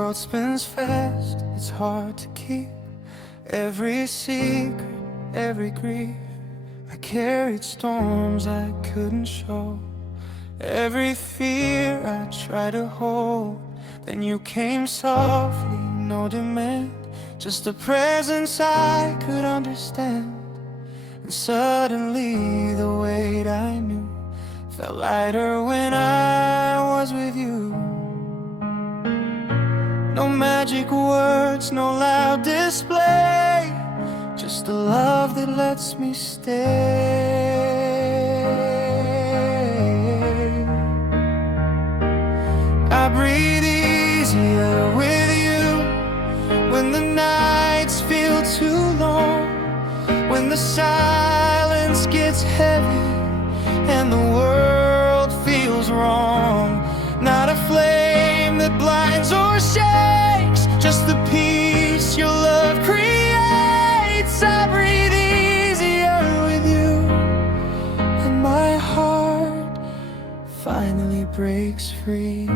world spins fast, it's hard to keep every secret, every grief. I carried storms I couldn't show, every fear I tried to hold. Then you came softly, no demand, just a presence I could understand. And suddenly the weight I knew felt lighter when I was with you. No magic words, no loud display, just a love that lets me stay. I breathe easier with you when the nights feel too long, when the silence gets heavy and the world feels wrong. Not a flame that blinds or shakes, just the peace your love creates. I breathe easier with you, and my heart finally breaks free.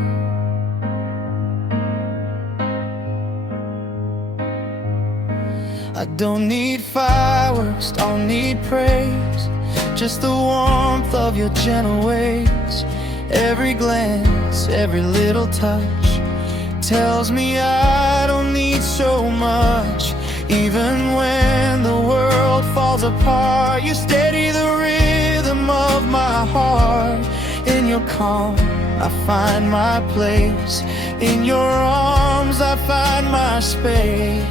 I don't need fireworks, don't need praise, just the warmth of your gentle ways. Every glance, every little touch tells me I don't need so much. Even when the world falls apart, you steady the rhythm of my heart. In your calm, I find my place. In your arms, I find my space.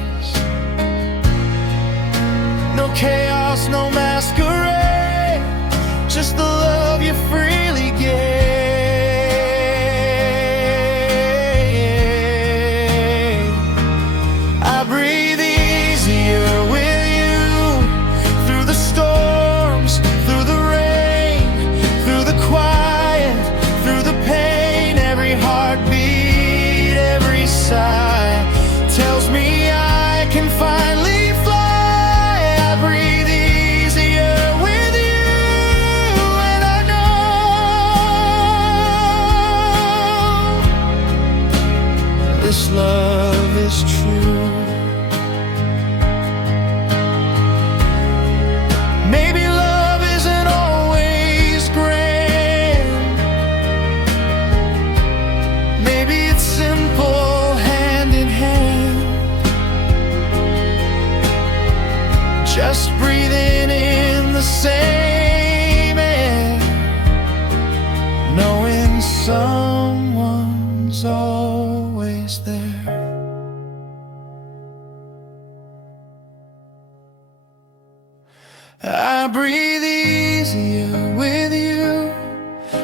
No chaos, no masquerade, just the love you freely gave. I breathe easier with you, through the storms, through the rain, through the quiet, through the pain. Every heartbeat, every sigh tells me I can finally fly. I breathe easier with you, and I know this love is true. Maybe love isn't always grand, maybe it's simple, hand in hand. Just breathing in the same air, knowing someone's always there. I breathe easier with you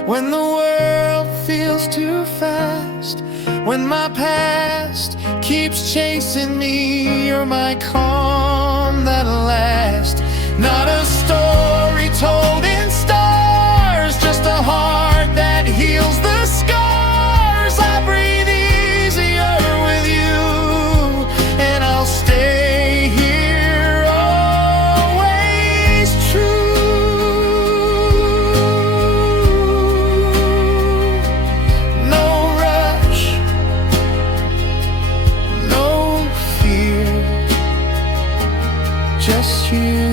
when the world feels too fast, when my past keeps chasing me. You're my calm that'll last. Not a story told in stars, just a heart that heals the scars. I breathe easier with you, and I'll stay here always true. No rush, no fear, just you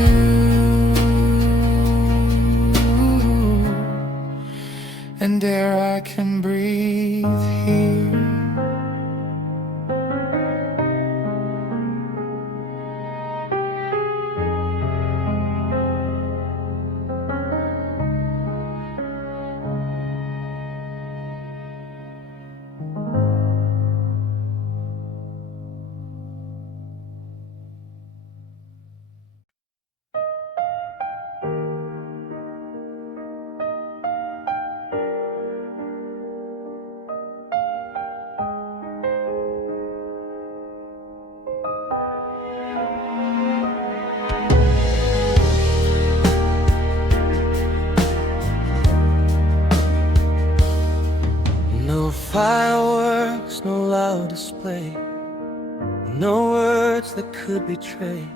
and air I can breathe here. No fireworks, no loud display, no words that could betray,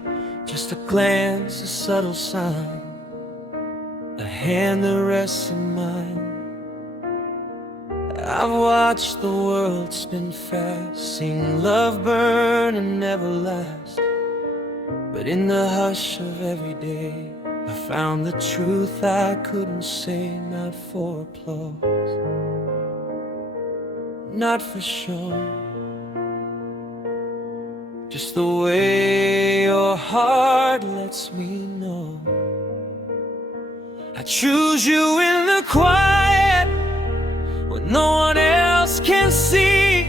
just a glance, a subtle sign, a hand that rests in mine. I've watched the world spin fast, seen love burn and never last. But in the hush of every day, I found the truth I couldn't say. Not for applause, not for show, just the way your heart lets me know. I choose you in the quiet, when no one else can see.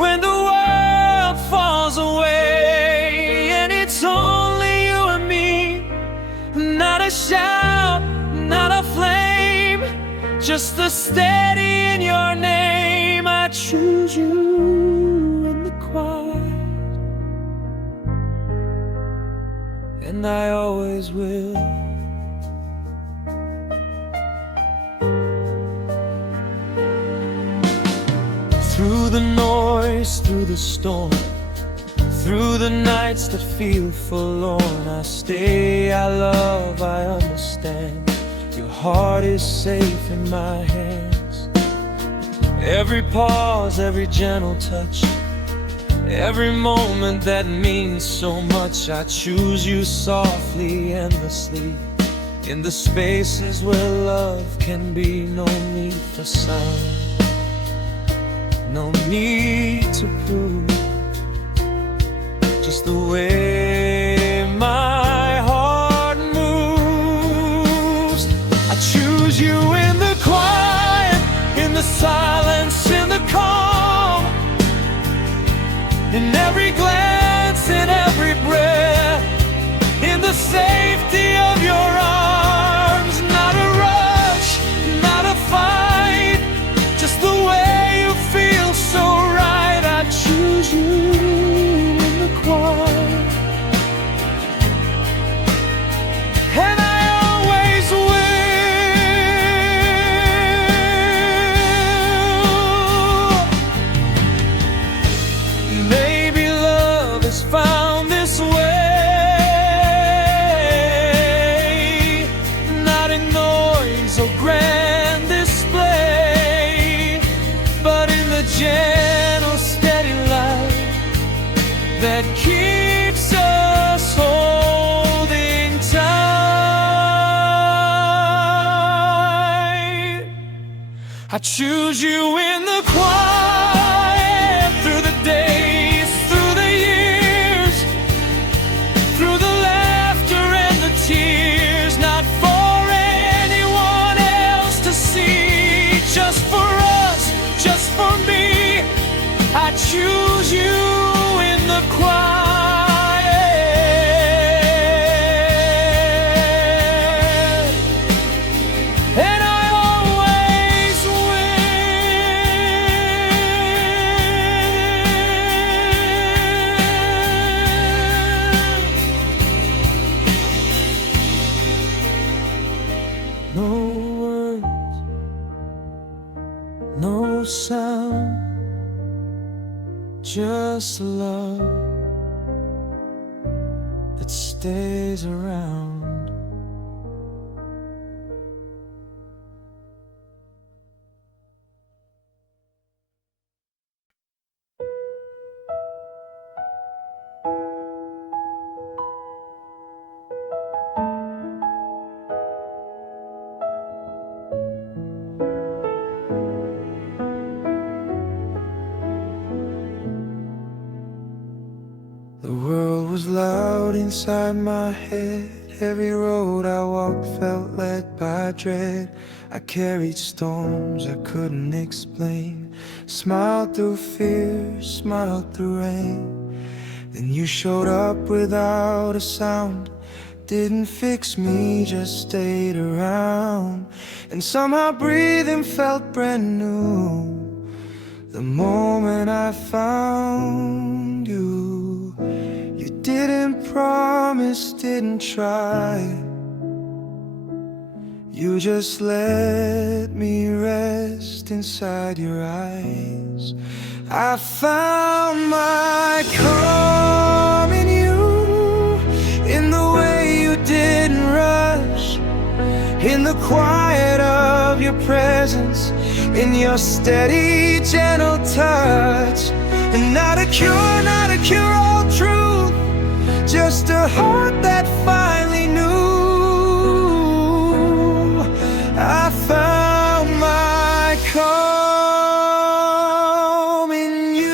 When the world falls away and it's only you and me. Not a shout, not a flame, just the steady in your name. I choose you in the quiet, and I always will. Through the noise, through the storm, through the nights that feel forlorn, I stay, I love, I understand. Your heart is safe in my hands. Every pause, every gentle touch, every moment that means so much. I choose you softly, endlessly, in the spaces where love can be. No need for sound, no need to prove, just the way my heart moves. I choose you in the quiet, in the silence, in the calm, in every glance, in every breath, in the safety of your arms. Not a rush, not a fight, just the way you feel so right. I choose you in the quiet, and I always will. Maybe love is found this way, not in noise or grand display, but in the gentle, steady light that keeps us holding tight. I choose you in the quiet, through the days, through the years, through the laughter and the tears. Not for anyone else to see, just for us, just for me. I choose you in the quiet, and I always will. No words, no sound, just love that stays around. The world was loud inside my head. Every road I walked felt led by dread. I carried storms I couldn't explain, smiled through fear, smiled through rain. Then you showed up without a sound, didn't fix me, just stayed around. And somehow breathing felt brand new the moment I found you. You didn't promise, didn't try, you just let me rest inside your eyes. I found my calm in you, in the way you didn't rush, in the quiet of your presence, in your steady, gentle touch. And not a cure all truth, just a heart that finally knew. I found my calm in you.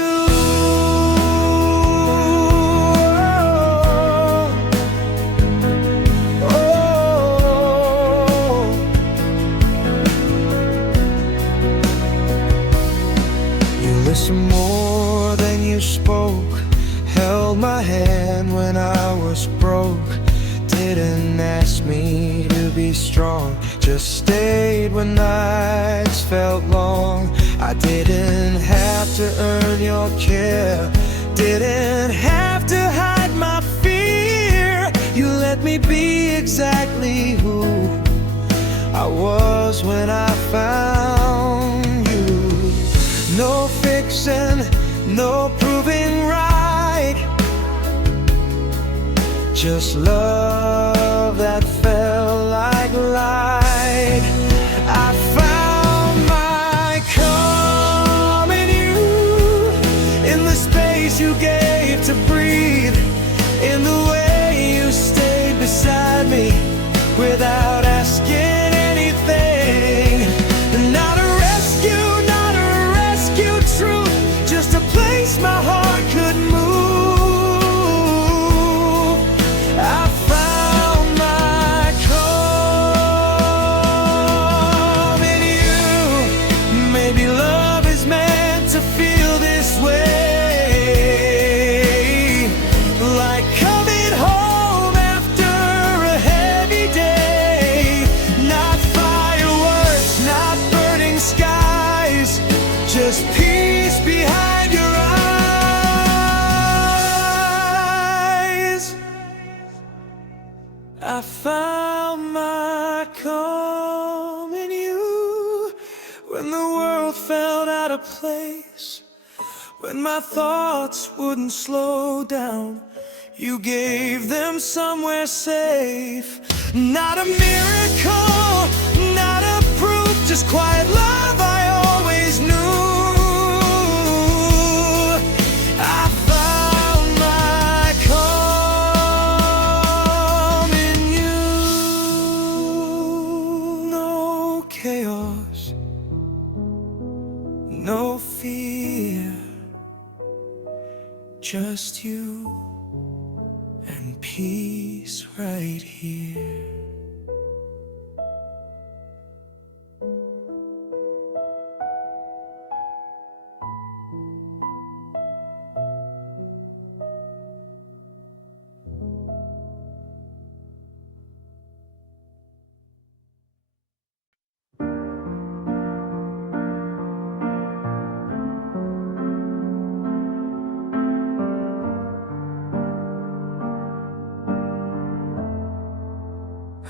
You listened more than you spoke, held my hand when I was broke, didn't ask me to be strong, just stayed when nights felt long. I didn't have to earn your care, didn't have to hide my fear. You let me be exactly who I was when I found you. No fixing, no proving right, just love that felt like light. I found my calm in you, in the space you gave to breathe, in the way you stayed beside me without asking anything. Not a rescue truth, just a place my heart could move. I found my calm in you. Maybe love is meant to feel this way, like coming home after a heavy day. Not fireworks, not burning skies, just peace behind your eyes. I found my calm in you, when the world felt out of place, when my thoughts wouldn't slow down. You gave them somewhere safe. Not a miracle, not a proof, just quiet love I always knew. I found my calm in you. No chaos, no fear, just you and peace right here.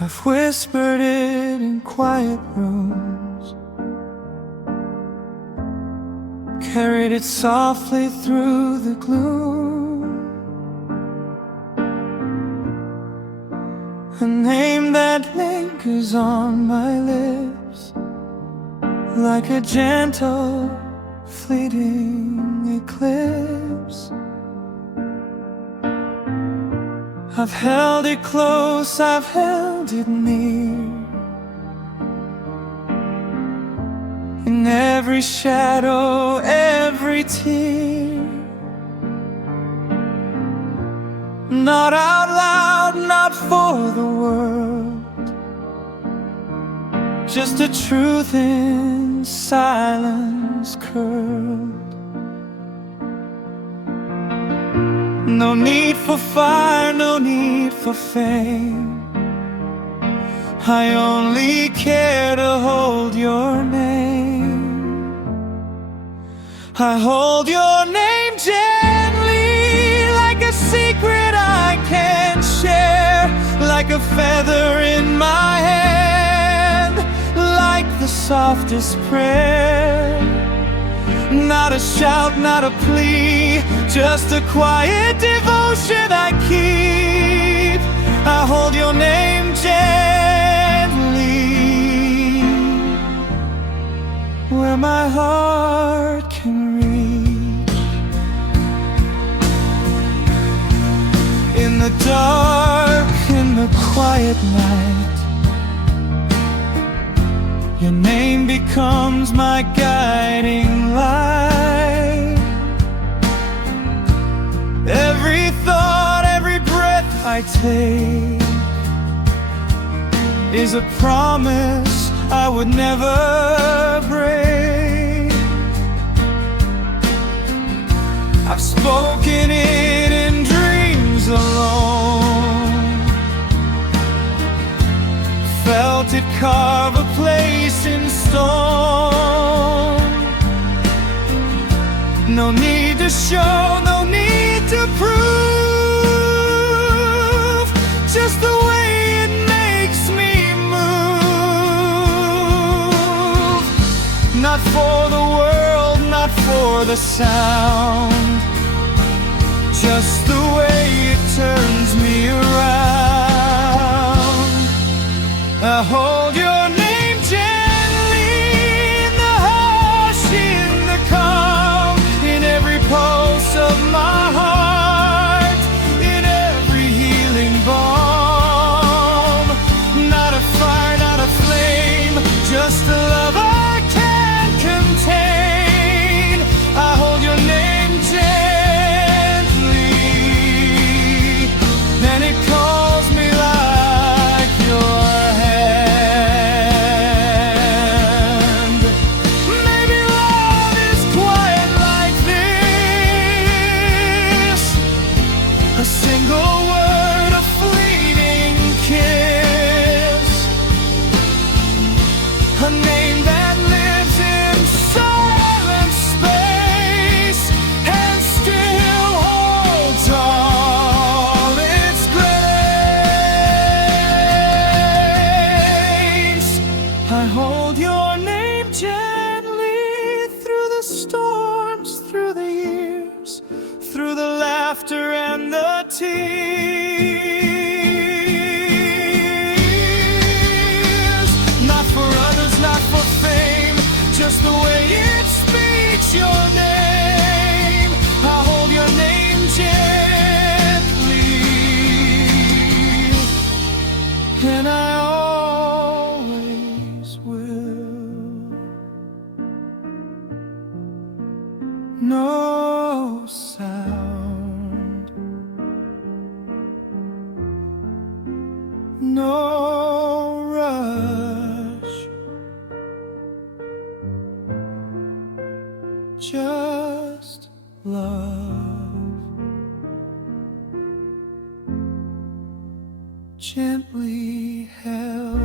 I've whispered it in quiet rooms, carried it softly through the gloom. A name that lingers on my lips, like a gentle, fleeting eclipse. I've held it close, I've held it near, in every shadow, every tear. Not out loud, not for the world, just a truth in silence curled. No need for fire, no need for fame, I only care to hold your name. I hold your name gently, like a secret I can't share, like a feather in my hand, like the softest prayer. Not a shout, not a plea, just a quiet devotion I keep. I hold your name gently, where my heart can reach. In the dark, in the quiet night, your name becomes my guiding light. Every thought, every breath I take is a promise I would never break. I've spoken it in dreams alone, felt it carve a place in stone. No need to show, no need to prove, just the way it makes me move. Not for the world, not for the sound, just the way it turns me around. I hold your name gently in the hush, in the calm, in every pulse of my heart, in every healing balm. Not a fire, not a flame, just a love I can't contain. I hold your name gently, then it calls me like your hand. Maybe love is quiet like this, a single word, a fleeting kiss, a name that lives in silent space and still holds all its grace. I hold your name gently through the storms, through the years, through the laughter and the tears. Not for others, not for fame, just the way it speaks your name. I hold your name gently, and I always will. No sound, no rush, just love, gently held.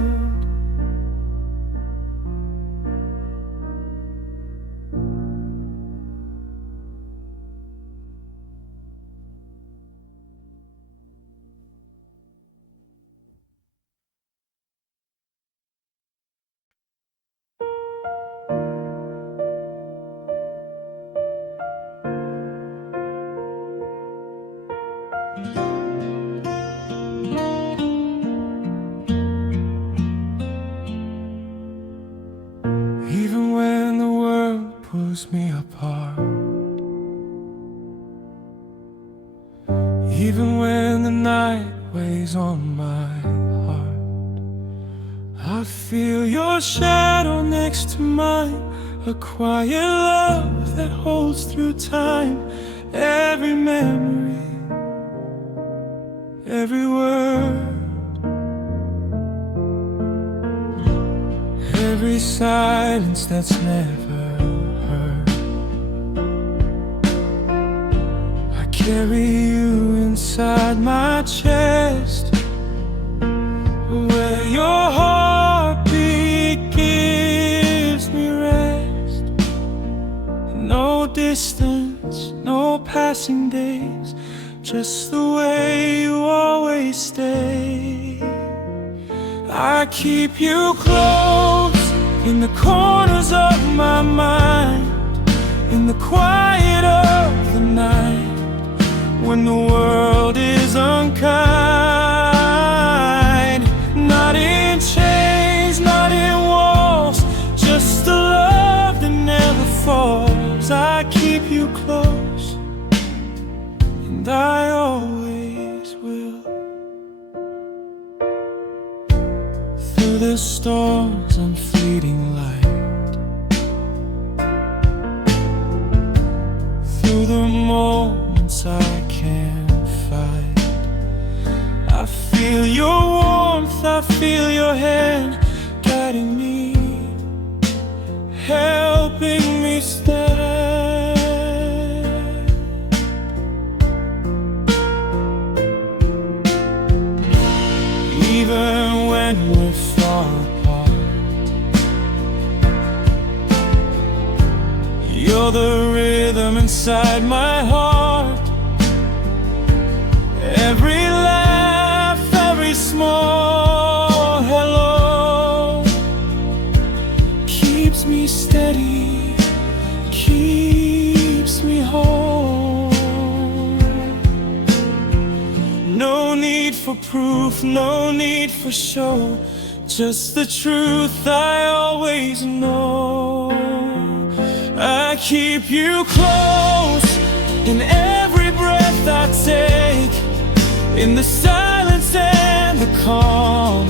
Even when the world pulls me apart, even when the night weighs on my heart, I feel your shadow next to mine, a quiet love that holds through time. Every memory, every word, every silence that's never heard. I carry you inside my chest, where your heartbeat gives me rest. No distance, no passing days, just the way you always stay. I keep you close in the corners of my mind, in the quiet of the night, when the world is unkind. Not in chains, not in walls, just a love that I always will. Through the storms and fleeting light, through the moments I can't fight, I feel your warmth, I feel your hand guiding me, helping me stand. Even when we're far apart, you're the rhythm inside my heart. Every laugh, every small hello keeps me steady, keeps me whole. No need for proof, no need for show, just the truth I always know. I keep you close in every breath I take, in the silence and the calm,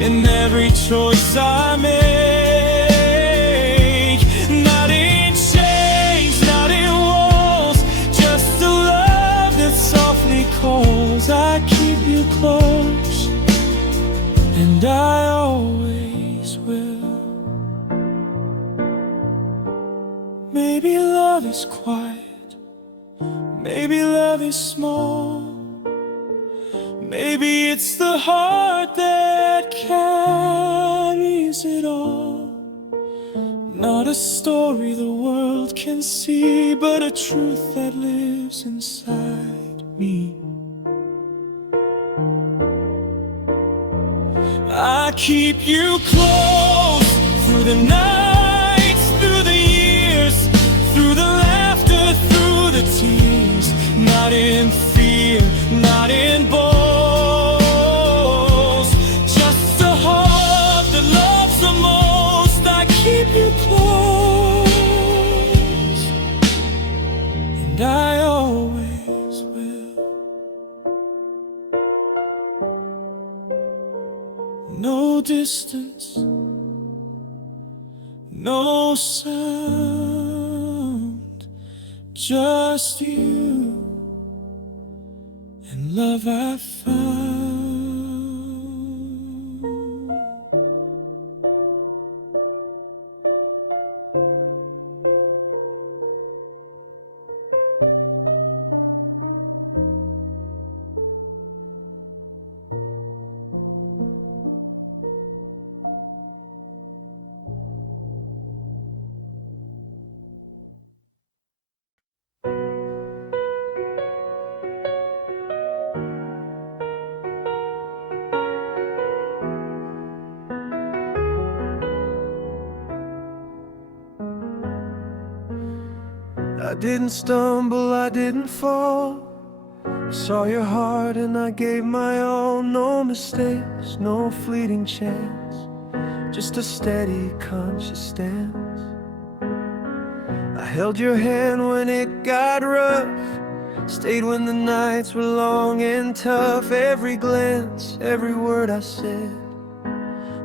in every choice I make. Not in chains, not in walls, just a love that softly calls. I keep you close, and I always will. Maybe love is quiet, maybe love is small, maybe it's the heart that carries it all. Not a story the world can see, but a truth that lives inside me. I keep you close through the nights, through the years, through the laughter, through the tears. Not in fear, not in boast, just a heart that loves the most. I keep you close, and I always will. No distance, no sound, just you and love I found. I didn't stumble, I didn't fall. I saw your heart and I gave my all. No mistakes, no fleeting chance, just a steady, conscious stance. I held your hand when it got rough, stayed when the nights were long and tough. Every glance, every word I said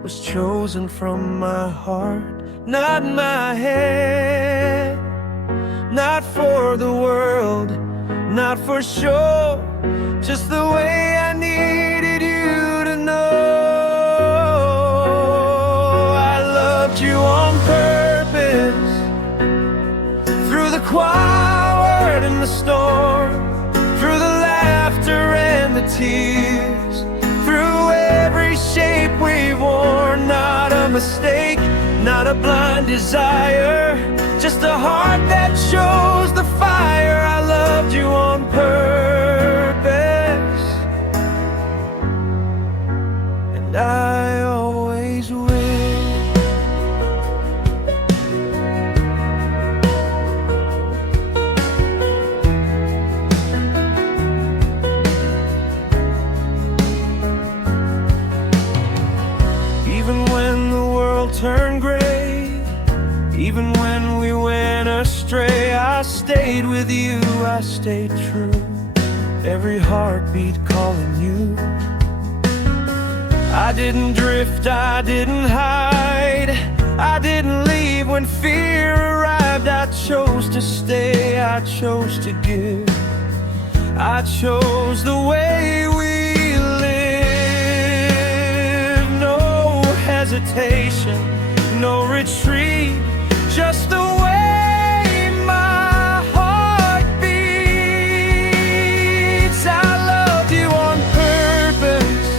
was chosen from my heart, not my head. Not for the world, not for show, just the way I needed you to know. I loved you on purpose, through the quiet and the storm, through the laughter and the tears, through every shape we've worn. Not a mistake, not a blind desire, just a heart that shows the fire. I loved you on purpose, and I always will. Even when the world turned gray, even when we went astray, I stayed with you, I stayed true. every heartbeat calling you. I didn't drift, I didn't hide, I didn't leave when fear arrived. I chose to stay, I chose to give, I chose the way we live. No hesitation, no retreat, just the way my heart beats. I loved you on purpose,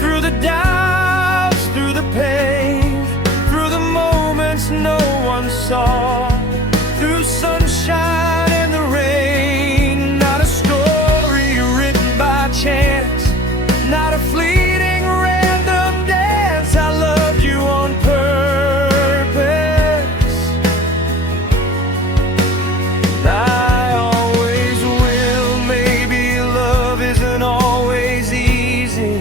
through the doubts, through the pain, through the moments no one saw, through sunshine and the rain. Not a story written by chance, not a fleeting random dance. I loved you on purpose, and I always will. Maybe love isn't always easy,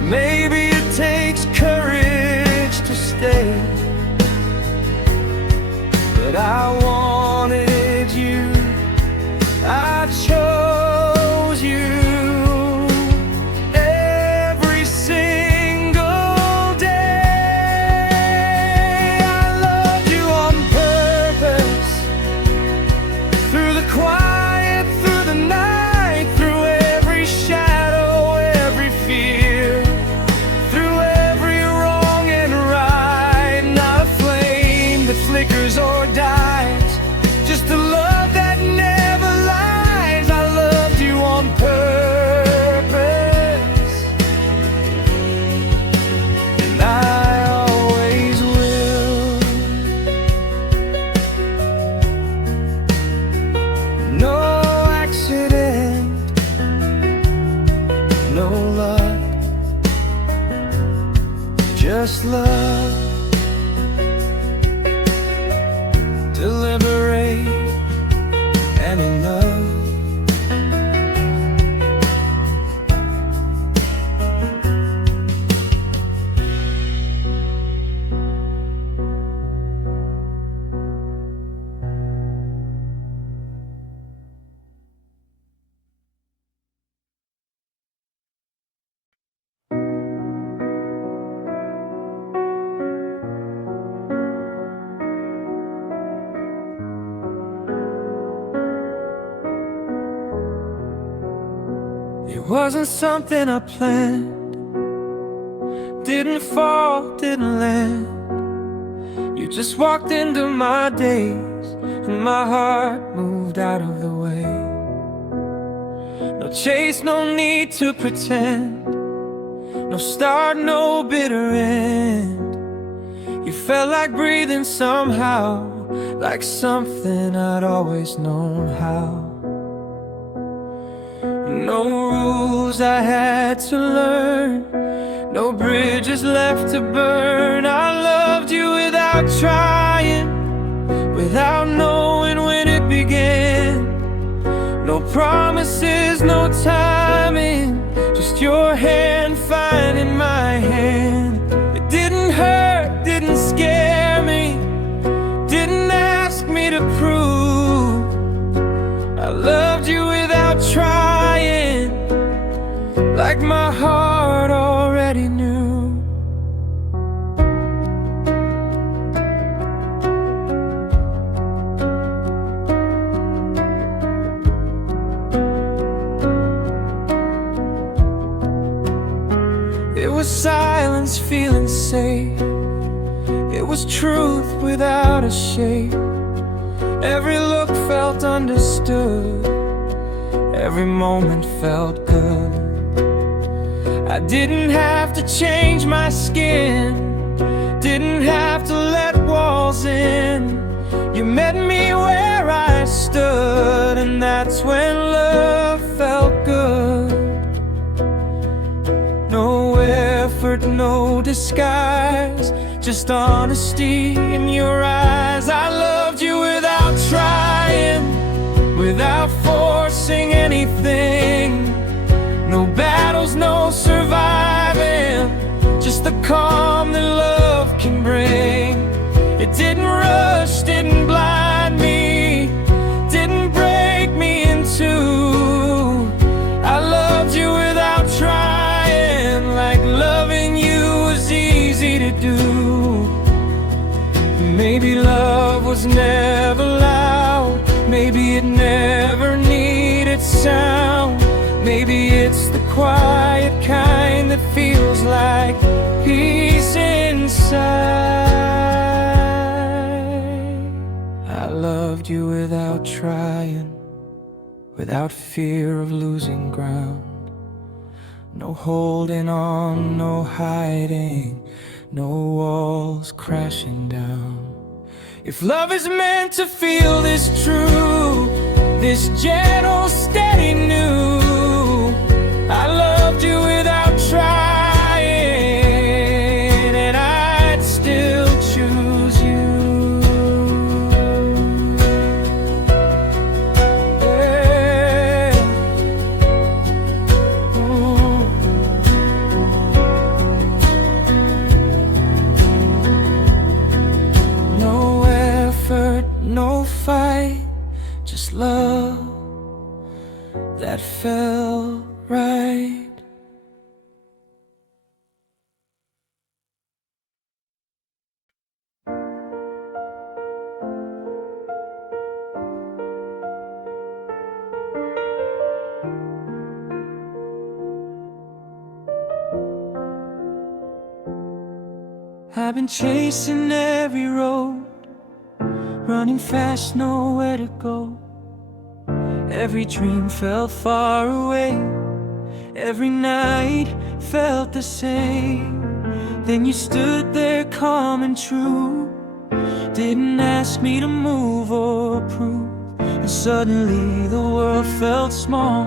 maybe it takes courage to stay, but I wanted you, I chose you. Every single day I loved you on purpose, through the quiet, through the night, through every shadow, every fear, through every wrong and right. Not a flame that flickers or dies, just a love that never lies. I loved you on purpose, and I always will. No accident, no luck, just love. Deliberate and enough. It wasn't something I planned, didn't fall, didn't land. You just walked into my days, and my heart moved out of the way. No chase, no need to pretend, no start, no bitter end. You felt like breathing somehow, like something I'd always known how. No rules I had to learn, no bridges left to burn. I loved you without trying, without knowing when it began. No promises, no timing, just your hand finding my hand. It didn't hurt, didn't scare me, didn't ask me to prove. I loved you without trying, like my heart already knew. It was silence feeling safe, it was truth without a shape. Every look felt understood, every moment felt good. I didn't have to change my skin, didn't have to let walls in. You met me where I stood, and that's when love felt good. No effort, no disguise, just honesty in your eyes. I loved you without trying, without forcing anything. No battles, no surviving, just the calm that love can bring. It didn't rush, didn't blind me, didn't Maybe it never needed sound. Maybe it's the quiet kind that feels like peace inside. I loved you without trying, without fear of losing ground. No holding on, no hiding, no walls crashing down. If love is meant to feel this true, this gentle, steady new, I loved you without trying, and I'd still choose you. Yeah. Ooh. No effort, no fight, just love that felt right. I've been chasing every road, running fast, nowhere to go. Every dream felt far away, every night felt the same. Then you stood there calm and true, didn't ask me to move or prove. And suddenly the world felt small,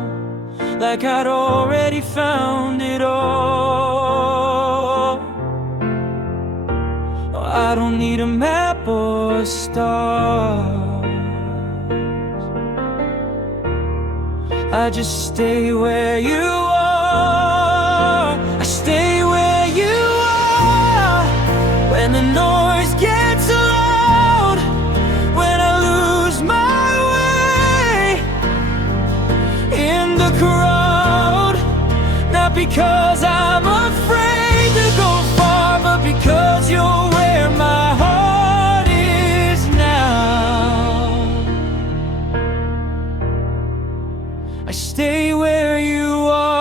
like I'd already found it all. I don't need a map or stars, I just stay where you are. I stay where you are. When the noise gets loud, when I lose my way in the crowd. Not because I'm afraid to go far, but because you're where my heart is now. I stay where you are.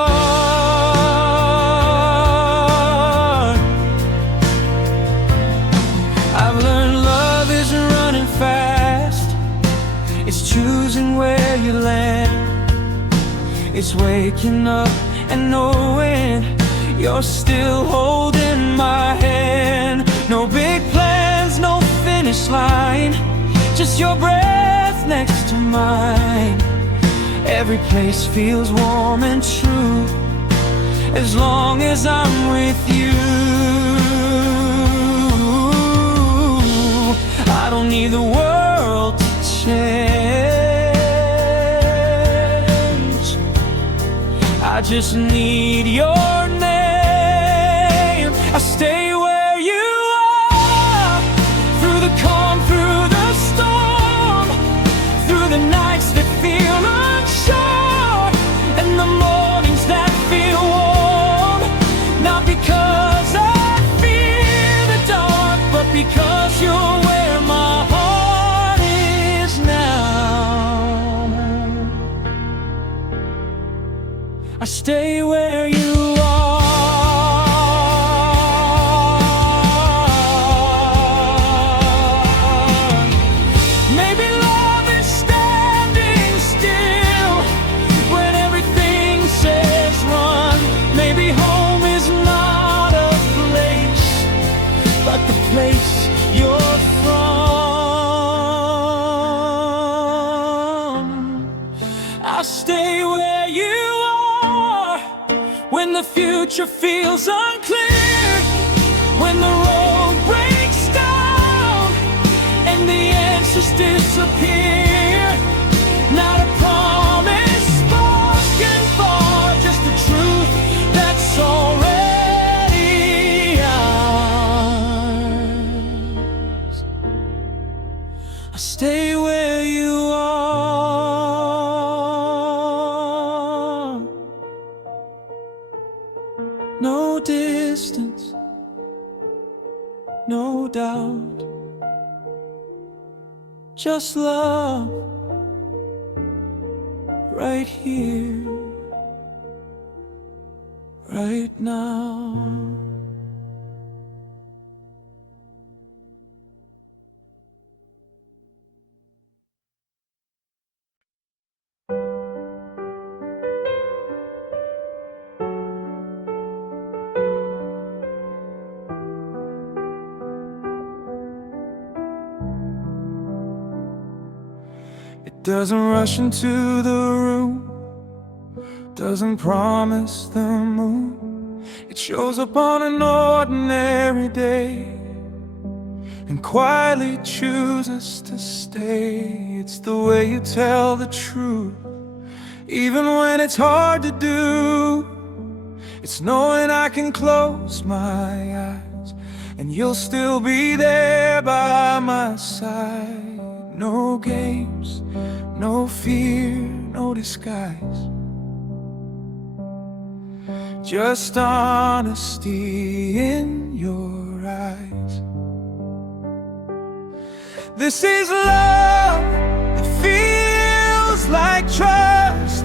I've learned love isn't running fast, it's choosing where you land. It's waking up and knowing you're still holding my hand. No big plans, no finish line, just your breath next to mine. Every place feels warm and true, as long as I'm with you. I don't need the world to change, I just need your name. I stay where you are, through the calm, through the storm, through the nights that feel unsure, and the mornings that feel warm. Not because I fear the dark, but because you're where my heart is now. I stay where you are. Maybe love is standing still when everything says run. Maybe home is not a place, but the place you're from. I'll stay where you are when the future feels unclear, when the road breaks down and the answers disappear. Not a promise spoken for, just the truth that's already ours. I stay where you are. No distance, no doubt, just love right here, right now. It doesn't rush into the room, doesn't promise the moon. It shows up on an ordinary day and quietly chooses to stay. It's the way you tell the truth, even when it's hard to do. It's knowing I can close my eyes and you'll still be there by my side. No games, no fear, no disguise, just honesty in your eyes. This is love, it feels like trust,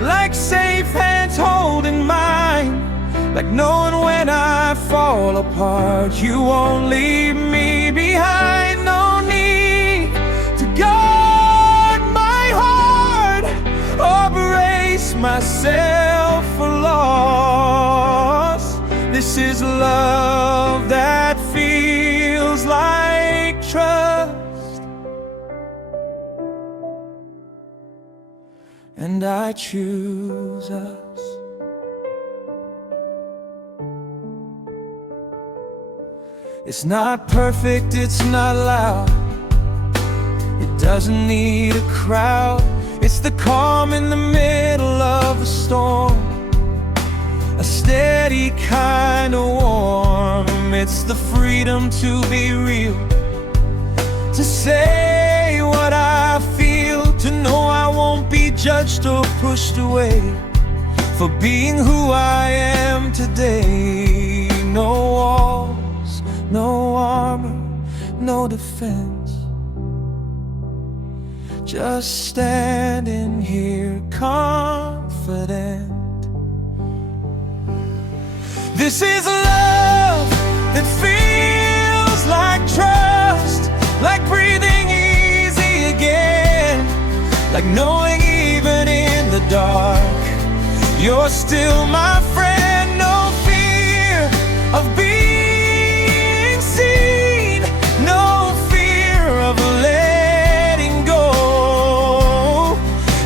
like safe hands holding mine, like knowing when I fall apart you won't leave me behind. No need to guard my heart or brace myself for loss. This is love that feels like trust, and I choose us. It's not perfect, it's not loud, it doesn't need a crowd. It's the calm in the middle of a storm, a steady kind of warm. It's the freedom to be real, to say what I feel, to know I won't be judged or pushed away for being who I am today. No walls, no armor, no defense, just standing here confident. This is love that feels like trust, like breathing easy again, like knowing even in the dark you're still my friend. No fear of being seen, no fear of letting go.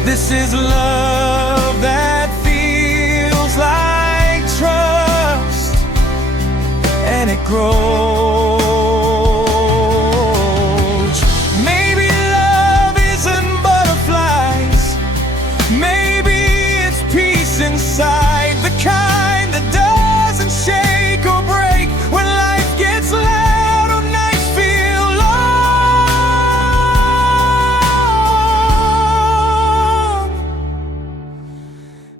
This is love that feels like trust, and it grows. Maybe love isn't butterflies, maybe it's peace inside, the kind that doesn't shake or break when life gets loud or nights feel long.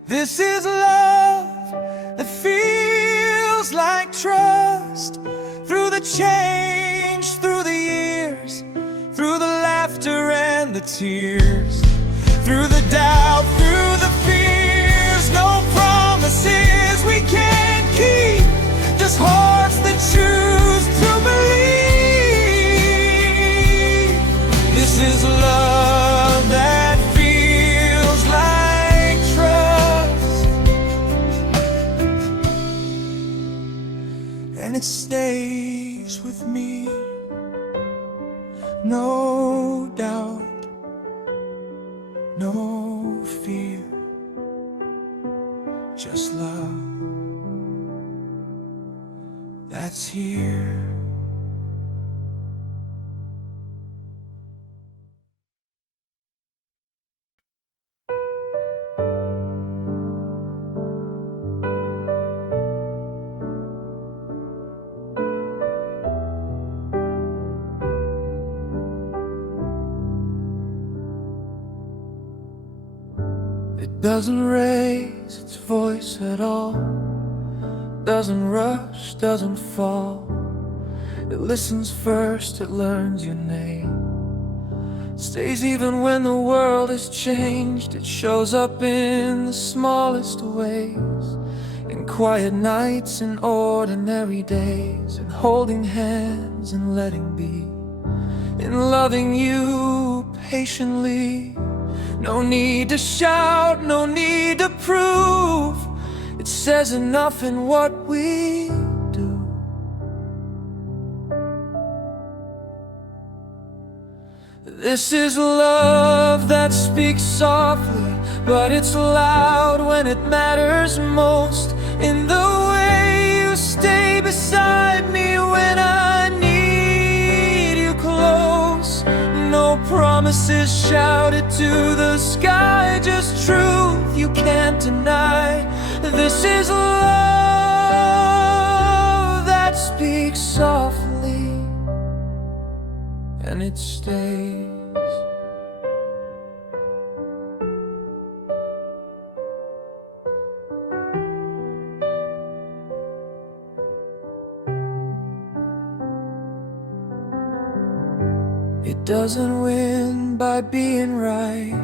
This is love that feels like trust, through the change, through the years, through the laughter and the tears, through the doubt, through the fears. No promises we can't keep, just hearts that choose to believe. This is love that feels like trust, and it stays with me. No doubt, no fear, just love that's here. It doesn't raise its voice at all, doesn't rush, doesn't fall. It listens first, it learns your name, Stays even when the world has changed. It shows up in the smallest ways, in quiet nights and ordinary days, in holding hands and letting be, in loving you patiently. No need to shout, no need to prove. It says enough in what we do. This is love that speaks softly, but it's loud when it matters most. In the way you stay beside me when I need you close. No promises shouted to the sky, just truth you can't deny. This is love that speaks softly, and it stays. It doesn't win by being right.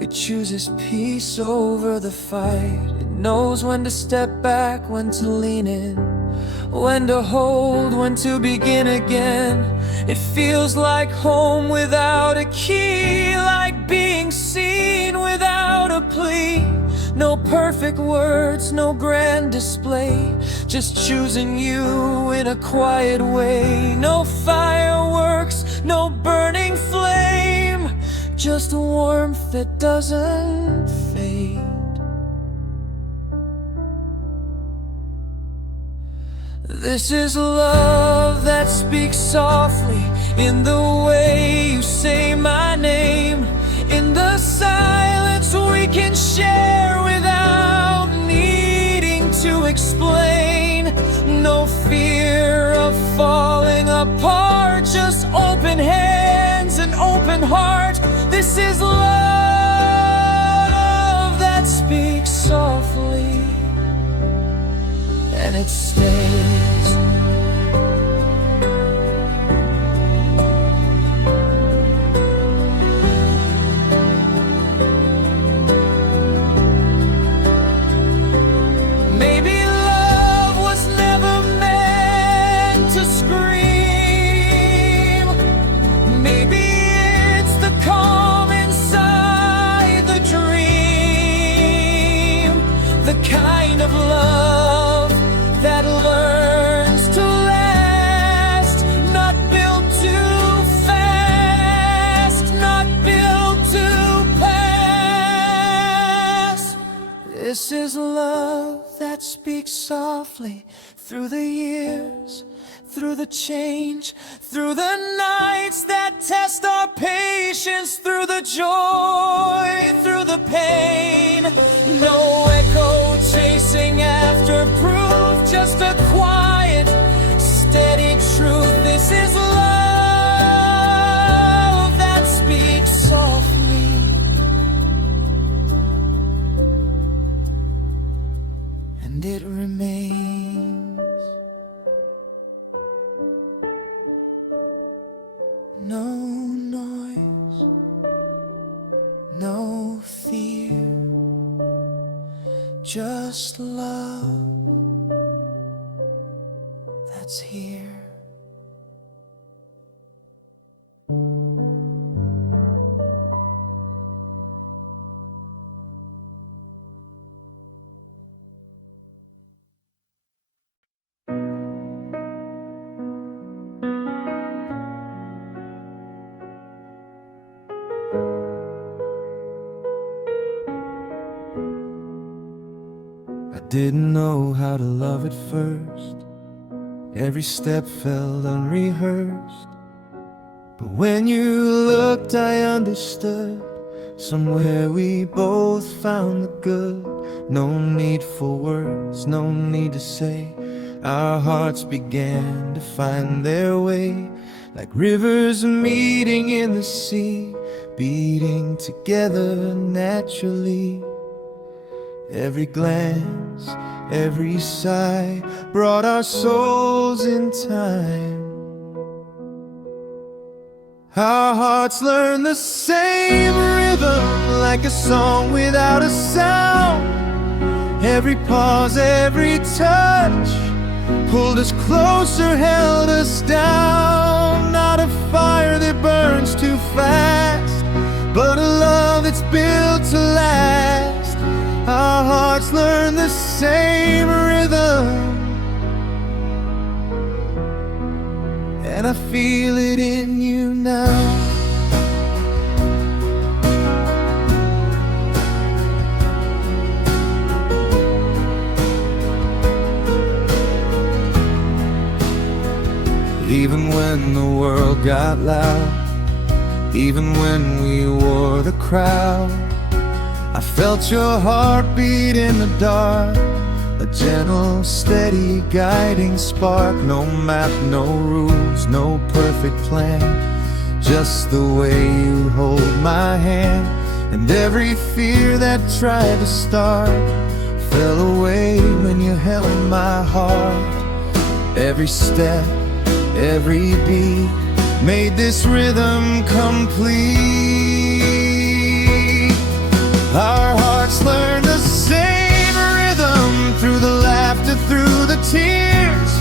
It chooses peace over the fight. It knows when to step back, when to lean in, when to hold, when to begin again. It feels like home without a key, like being seen without a plea. No perfect words, no grand display, just choosing you in a quiet way. No fireworks, no burning flame, just a warmth that doesn't fade. This is love that speaks softly, in the way you say my name, in the silence we can share without needing to explain. No fear of falling apart, just open hands and open heart. This is love that speaks softly, and it stays. Maybe love was never meant to scream. Maybe it's the calm inside the dream, the kind of love that learns to last, not built too fast, not built to pass. This is love that speaks softly through the years, through the change, through the nights that test our patience, through the joy, through the pain. No echo chasing after proof, just a quiet, steady truth. This is love that speaks softly, and it remains. No noise, no fear, just love that's here. I didn't know how to love at first. Every step felt unrehearsed. But when you looked, I understood. Somewhere we both found the good. No need for words, no need to say. Our hearts began to find their way, like rivers meeting in the sea, beating together naturally. Every glance, every sigh brought our souls in time. Our hearts learn the same rhythm, like a song without a sound. Every pause, every touch pulled us closer, held us down. Not a fire that burns too fast, but a love that's built to last. Our hearts learn the same rhythm, and I feel it in you now. Even when the world got loud, even when we wore the crowd, I felt your heartbeat in the dark, a gentle, steady, guiding spark. No map, no rules, no perfect plan, just the way you hold my hand. And every fear that tried to start fell away when you held my heart. Every step, every beat made this rhythm complete. Our hearts learn the same rhythm, through the laughter, through the tears,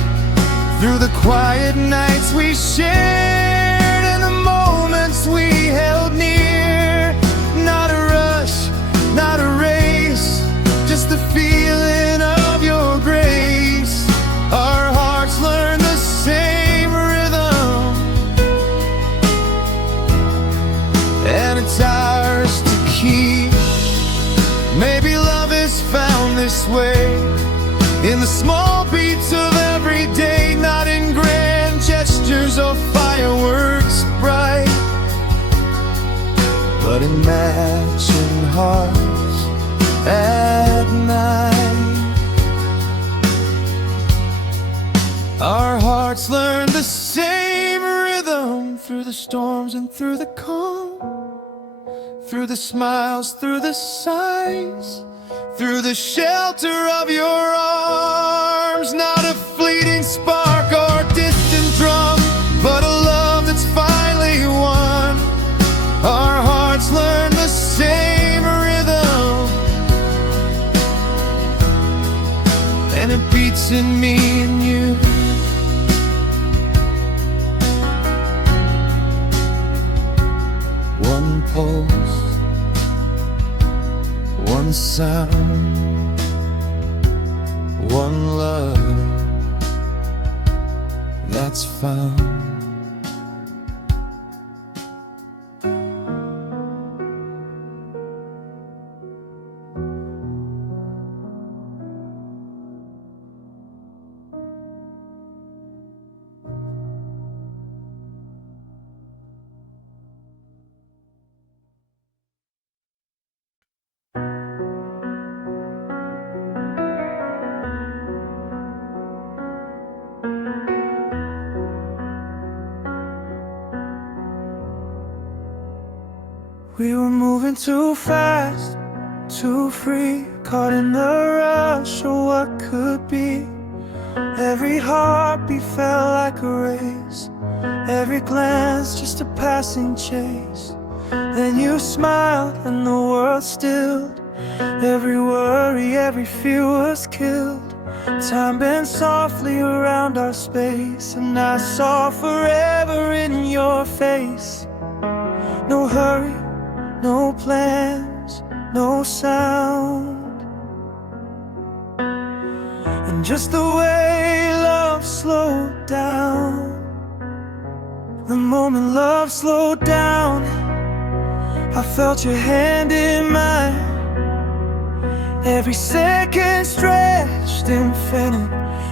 through the quiet nights we shared, and the moments we held near. Not a rush, not a race, just the feeling of your grace. Our hearts learn the same rhythm, and it's ours to keep. Maybe love is found this way, in the small beats of every day, not in grand gestures or fireworks bright, but in matching hearts at night. Our hearts learn the same rhythm, through the storms and through the calm, through the smiles, through the sighs, through the shelter of your arms. Not a fleeting spark or distant drum, but a love that's finally won. Our hearts learn the same rhythm, and it beats in me and you. One pulse, one sound, one love that's found. We were moving too fast, too free, caught in the rush of what could be. Every heartbeat felt like a race, every glance just a passing chase. Then you smiled and the world stilled, every worry, every fear was killed. Time bent softly around our space, and I saw forever in your face. No hurry, no plans, no sound, and just the way love slowed down. The moment love slowed down, I felt your hand in mine. Every second stretched infinite,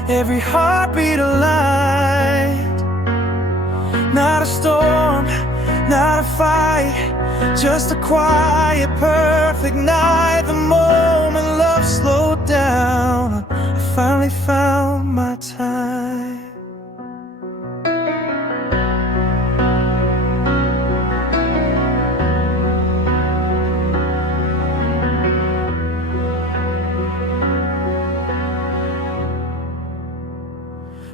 every heartbeat aligned. Not a storm, not a fight, just a quiet, perfect night. The moment love slowed down, I finally found my time.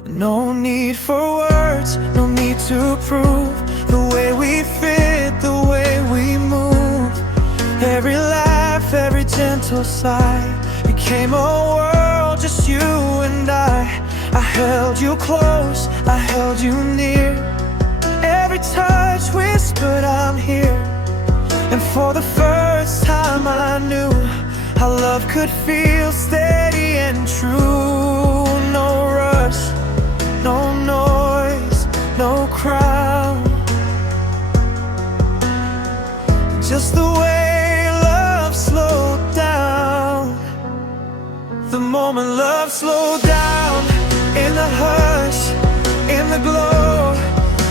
No need for words, no need to prove the way we gentle sigh became a world, just you and I held you close, I held you near. Every touch whispered, I'm here. And for the first time I knew how love could feel steady and true. No rush, no noise, no crowd, just the way love slowed down. The moment love slowed down, in the hush, in the glow,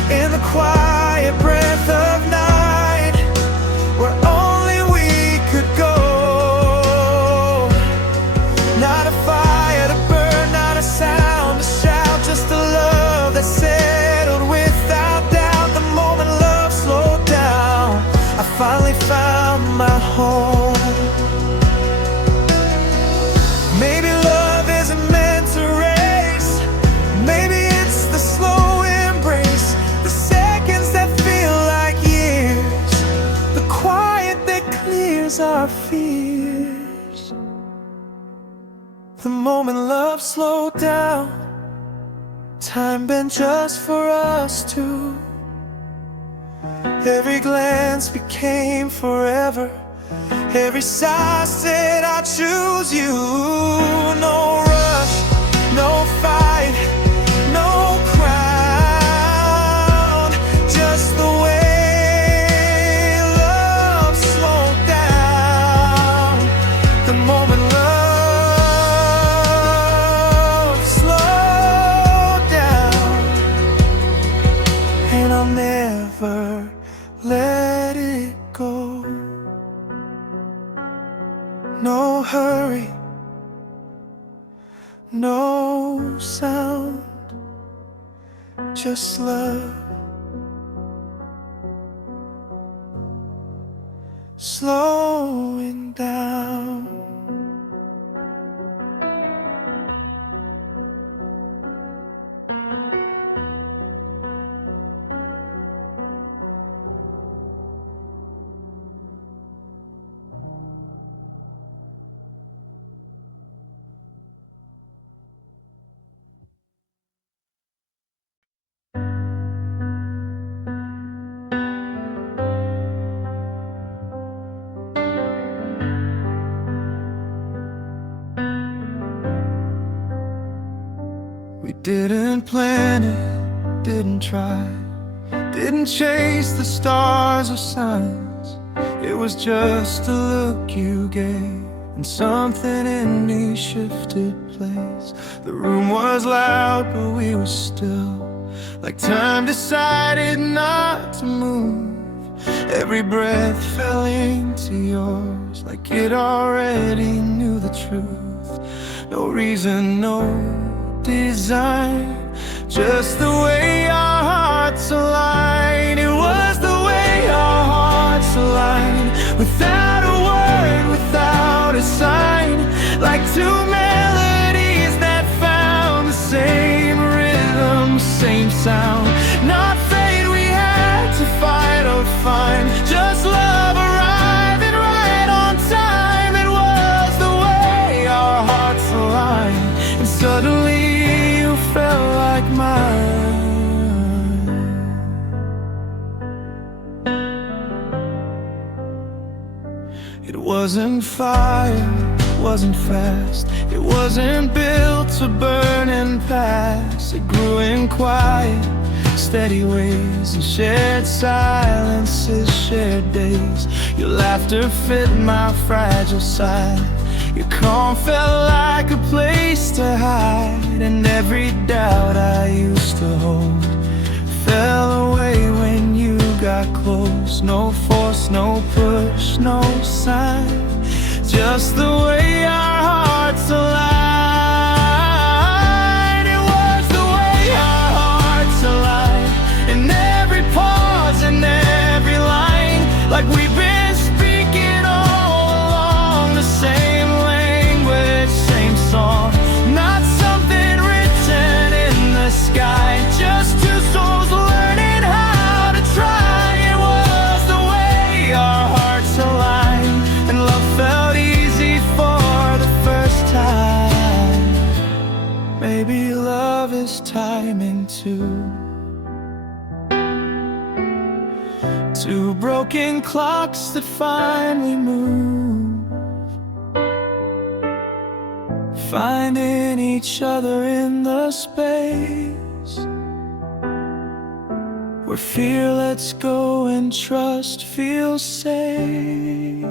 in the quiet breath of night, where only we could go. Not a fire to burn, not a sound to shout, just a love that settled without doubt. The moment love slowed down, I finally found my home. Maybe love isn't meant to race, maybe it's the slow embrace, the seconds that feel like years, the quiet that clears our fears. The moment love slowed down, time bent just for us two. Every glance became forever, every sigh said I choose you. No rush, no fight, no crown, just the way love slowed down. The moment love slowed down, and I'll never let it go. No hurry, no sound, just love slowing down. We didn't plan it, didn't try, didn't chase the stars or signs. It was just a look you gave, and something in me shifted place. The room was loud, but we were still, like time decided not to move. Every breath fell into yours, like it already knew the truth. No reason, no design, just the way our hearts align. It was the way our hearts align, without a word, without a sign, like two melodies that found the same rhythm, same sound. Not fate we had to fight or find, just love arriving right on time. It was the way our hearts aligned, and suddenly felt like mine. It wasn't fire, wasn't fast, it wasn't built to burn and pass. It grew in quiet, steady ways, and shared silences, shared days. Your laughter fit my fragile side, your calm felt like a place to hide, and every doubt I used to hold fell away when you got close. No force, no push, no sign, just the way our hearts align. It was the way our hearts align, in every pause and every line, like we've been speaking all along, the same language, same song. Not something written in the sky, just two souls learning how to try. It was the way our hearts aligned, and love felt easy maybe love is timing too. Two broken clocks that finally move, finding each other in the space where fear lets go and trust feels safe.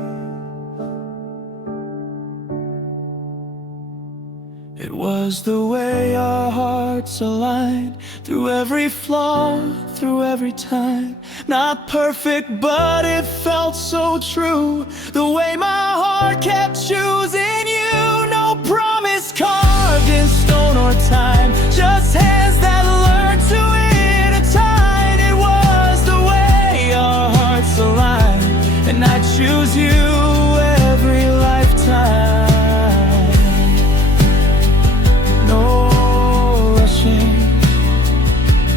It was the way our hearts aligned, through every flaw, through every time. Not perfect, but it felt so true. The way my heart kept choosing you. No promise carved in stone or time, just hands that learned to intertwine. It was the way our hearts aligned, and I choose you every lifetime.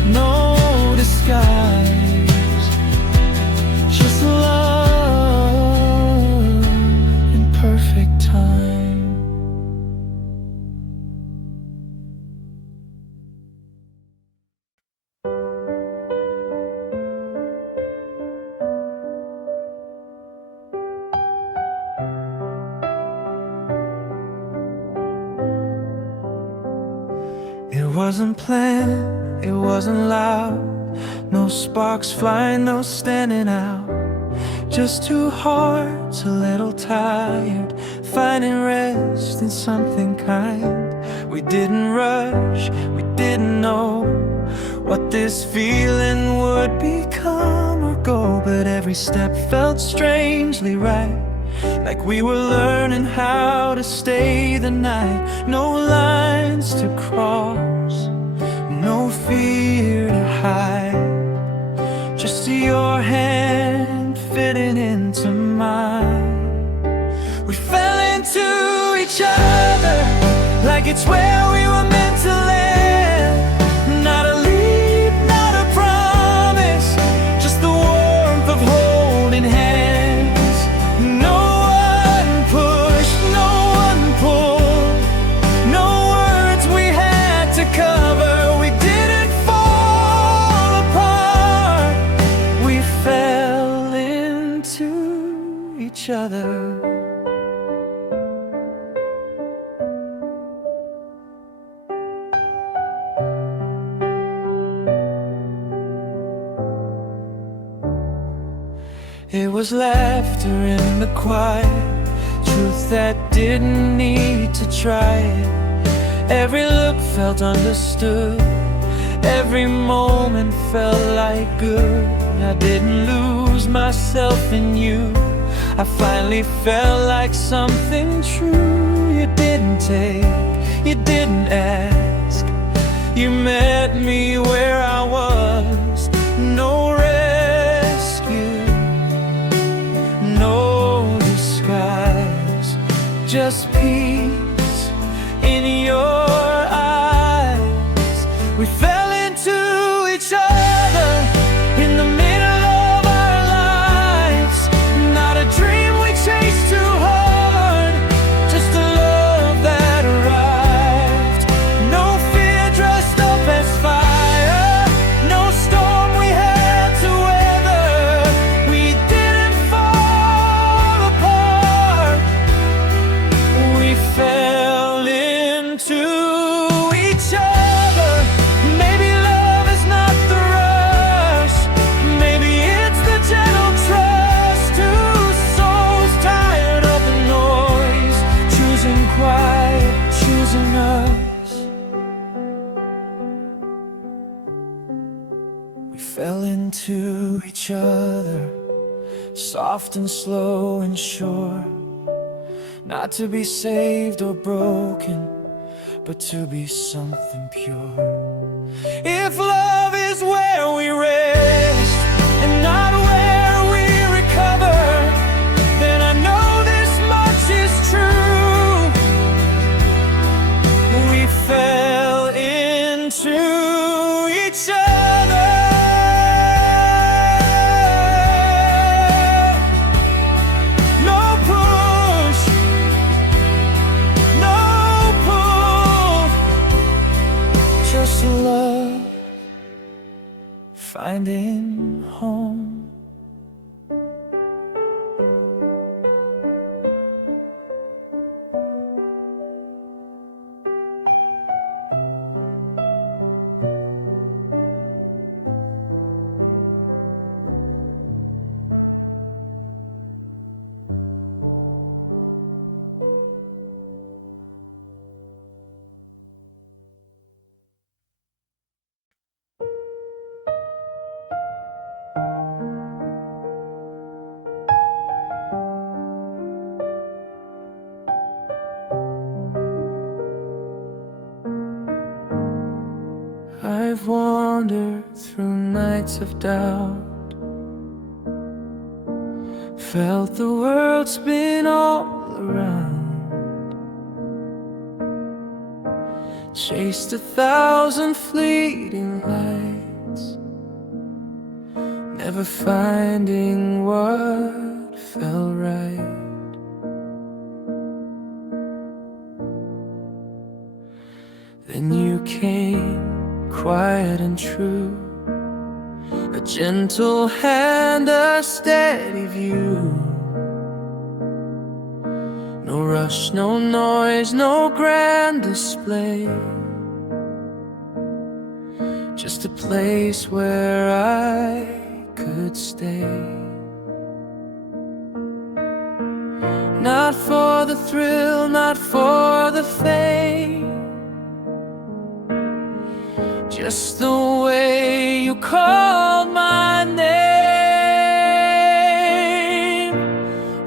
No disguise, just love in perfect time. It wasn't planned, it wasn't loud. No sparks flying, no standing out. Just two hearts a little tired, finding rest in something kind. We didn't rush, we didn't know what this feeling would become or go. But every step felt strangely right, like we were learning how to stay the night. No lines to cross, no fear to hide, just your hand fitting into mine. We fell into each other like it's where we were meant to land. Not a leap, not a promise, just the warmth of holding hands. No one pushed, no one pulled, no words we had to cover. Each other. It was laughter in the quiet, truth that didn't need to try it. Every look felt understood, every moment felt like good. I didn't lose myself in you, I finally felt like something true. You didn't take, you didn't ask, you met me where I was. No rescue, no disguise, just peace in your eyes. We fell into each other in the middle of our lives. Not a dream we chased too hard, just a love that arrived. No fear dressed up as fire, no storm we had to weather. We didn't fall apart, we fell into each other. Maybe love is not the rush, maybe it's the gentle trust. Two souls tired of the noise, choosing quiet, choosing us. We fell into each other, soft and slow and sure, not to be saved or broken, but to be something pure. If love is where we rest and not where we recover, then I know this much is true. We fell into each other. No push, no pull, wandered through nights of doubt, felt the world spin all around, chased 1,000 fleeting lights, never finding what felt right. Then you came, quiet and true, a gentle hand, a steady view. No rush, no noise, no grand display, just a place where I could stay. Not for the thrill, not for the fame, just the way you called my name.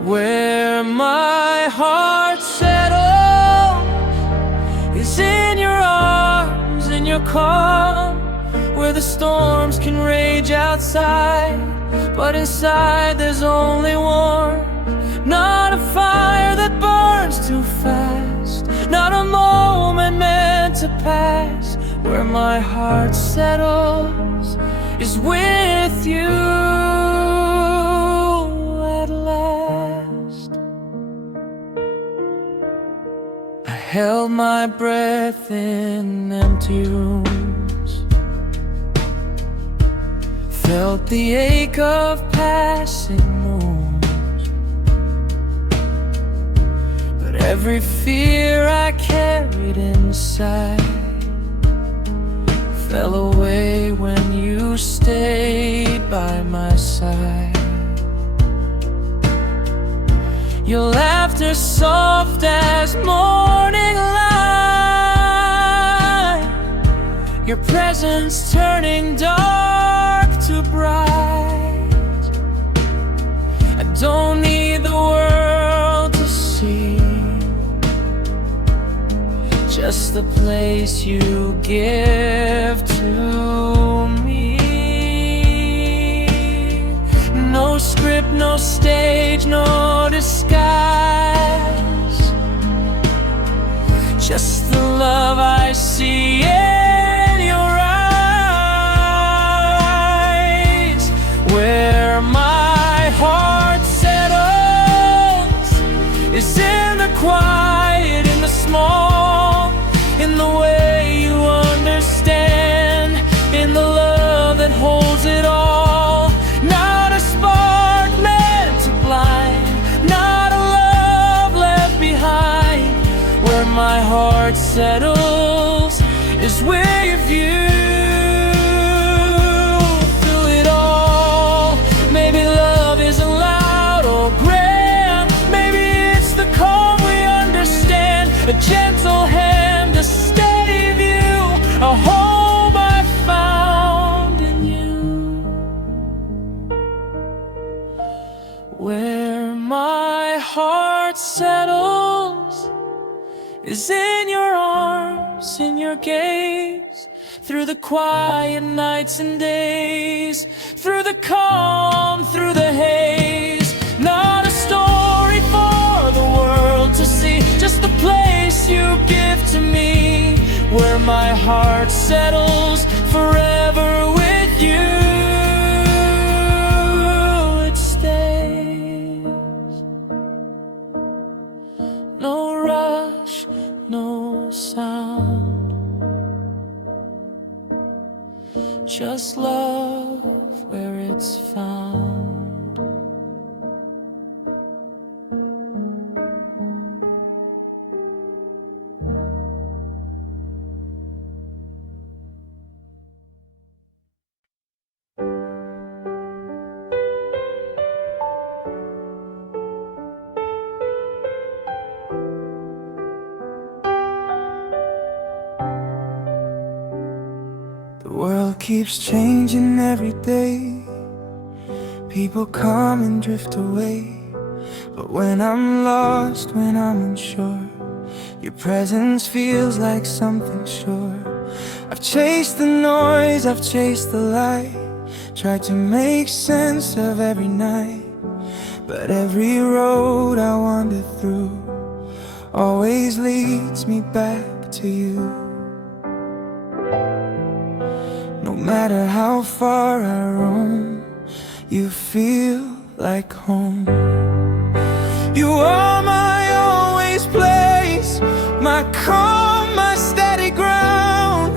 Where my heart settled is in your arms, in your calm, where the storms can rage outside, but inside there's only warmth. Not a fire that burns too fast, not a moment meant to pass. Where my heart settles is with you at last. I held my breath in empty rooms, felt the ache of passing moons, but every fear I carried inside fell away when you stayed by my side. Your laughter soft as morning light, your presence turning dark to bright. I don't need the world to see, just the place you give to me. No script, no stage, no disguise, just the love I see in your eyes. Where my heart settles is in the quiet, in the small, in the way you understand, in the love that holds it all. Not a spark meant to blind, not a love left behind. Where my heart settles is with you. Through it all, maybe love isn't loud or grand, maybe it's the calm we understand, a gentle hand, a steady view, a home I found in you. Where my heart settles is in your arms, in your gaze, through the quiet nights and days, through the calm, through the haze. Not a story for the world to see, just the place you give to me. Where my heart settles forever with you, it stays. No rush, no sound, just love where it's found. The world keeps changing every day, people come and drift away. But when I'm lost, when I'm unsure, your presence feels like something sure. I've chased the noise, I've chased the light, tried to make sense of every night. But every road I wander through always leads me back to you. No matter how far I roam, you feel like home. You are my always place, my calm, my steady ground,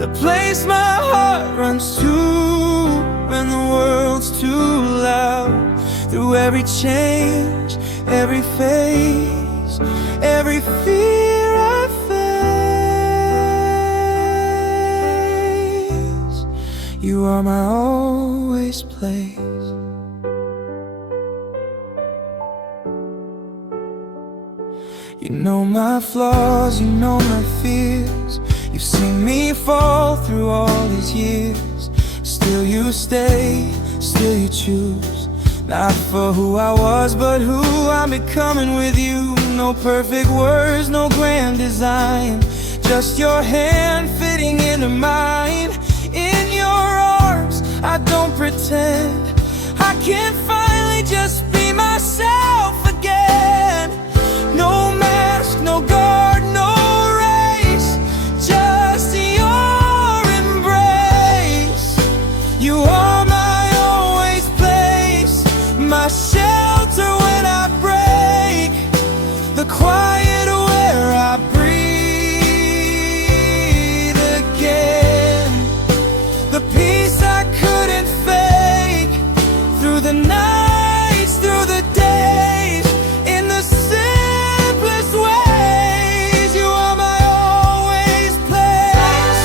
the place my heart runs to when the world's too loud. Through every change, every phase, every fear I face, you are my always place. You know my flaws, you know my fears. You've seen me fall through all these years. Still you stay, still you choose. Not for who I was, but who I'm becoming with you. No perfect words, no grand design, just your hand fitting into mine. In your arms, I don't pretend. I can finally just be myself again. No mask, no guard, no race, just your embrace. You are my always place, my shelter when I break, the quiet where I breathe again, the peace I couldn't fake, through the nights, through the days, in the simplest ways. You are my always place.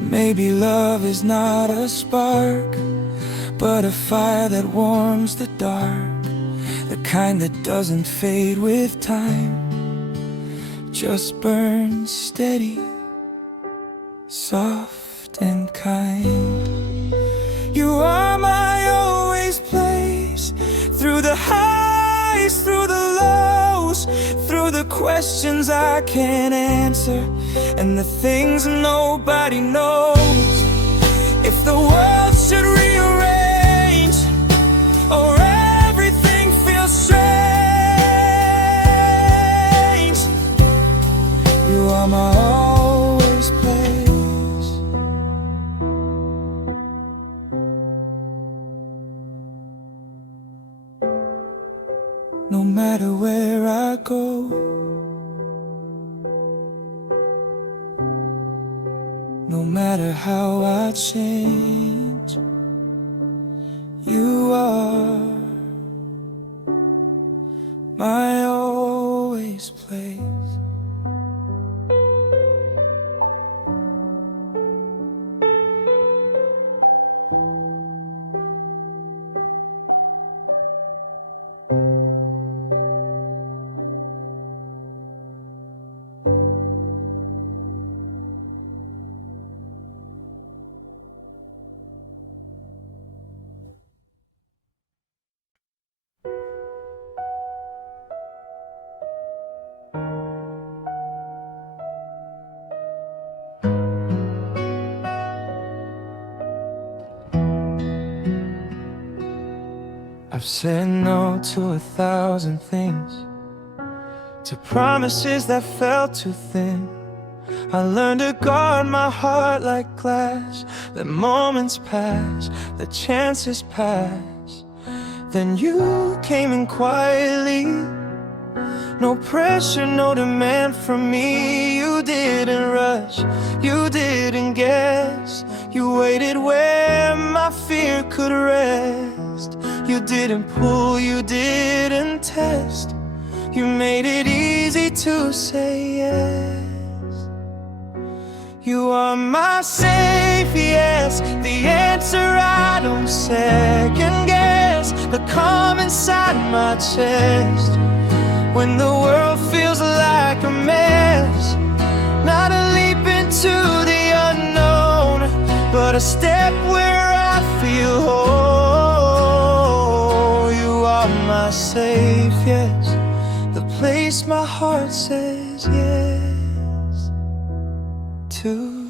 Maybe love is not a spark, but a fire that warms the dark, the kind that doesn't fade with time, just burns steady, soft and kind. You are my always place, through the highs, through the lows, through the questions I can't answer, and the things nobody knows. If the world should rearrange, or everything feels strange, you are my always place. No matter where I go, no matter how I change, you are my always place. I've said no to 1,000 things, to promises that felt too thin. I learned to guard my heart like glass. Let moments pass, the chances pass. Then you came in quietly, no pressure, no demand from me. You didn't rush, you didn't guess. You waited where my fear could rest. You didn't pull, you didn't test. You made it easy to say yes. You are my safe yes, the answer I don't second guess. The calm inside my chest when the world feels like a mess. Not a leap into the unknown, but a step where I feel whole. You are my safe yes, the place my heart says yes to.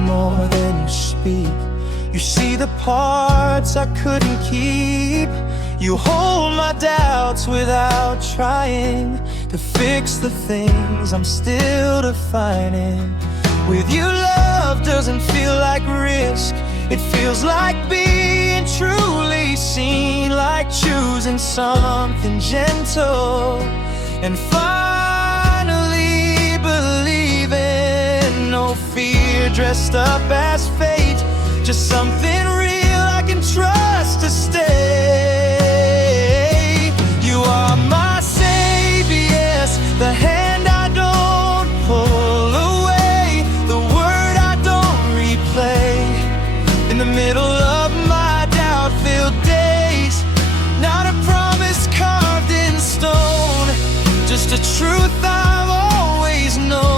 More than you speak. You see the parts I couldn't keep. You hold my doubts without trying to fix the things I'm still defining. With you, love doesn't feel like risk. It feels like being truly seen, like choosing something gentle and finally believing. No fear dressed up as fate, just something real I can trust to stay. You are my savior, yes, the hand I don't pull away, the word I don't replay. In the middle of my doubt-filled days, not a promise carved in stone, just a truth I've always known.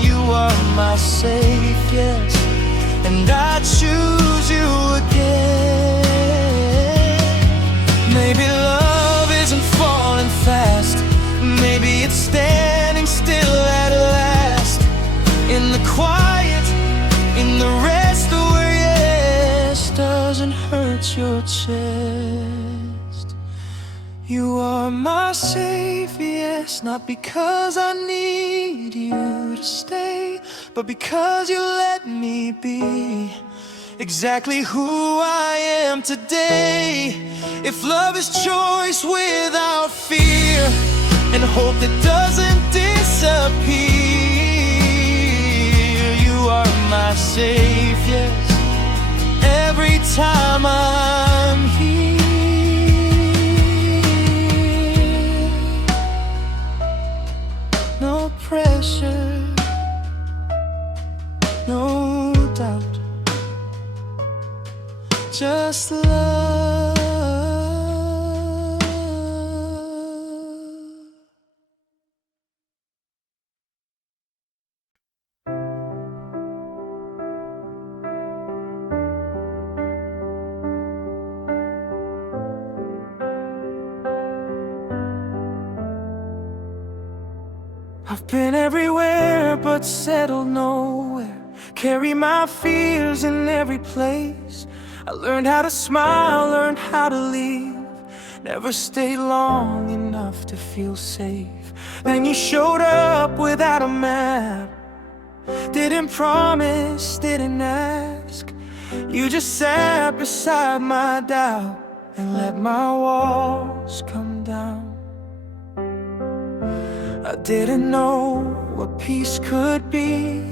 You are my safe, yes, and I choose you again. Maybe love isn't falling fast, maybe it's standing still at last. In the quiet, in the rest where yes doesn't hurt your chest. You are my safe, yes, not because I need you to stay, but because you let me be exactly who I am today. If love is choice without fear, and hope that doesn't disappear, you are my safe, yes, every time I'm here. No pressure, no doubt, just love. I've been everywhere but settled nowhere. Carry my fears in every place. I learned how to smile, learned how to leave. Never stayed long enough to feel safe. Then you showed up without a map. Didn't promise, didn't ask. You just sat beside my doubt and let my walls come down. I didn't know what peace could be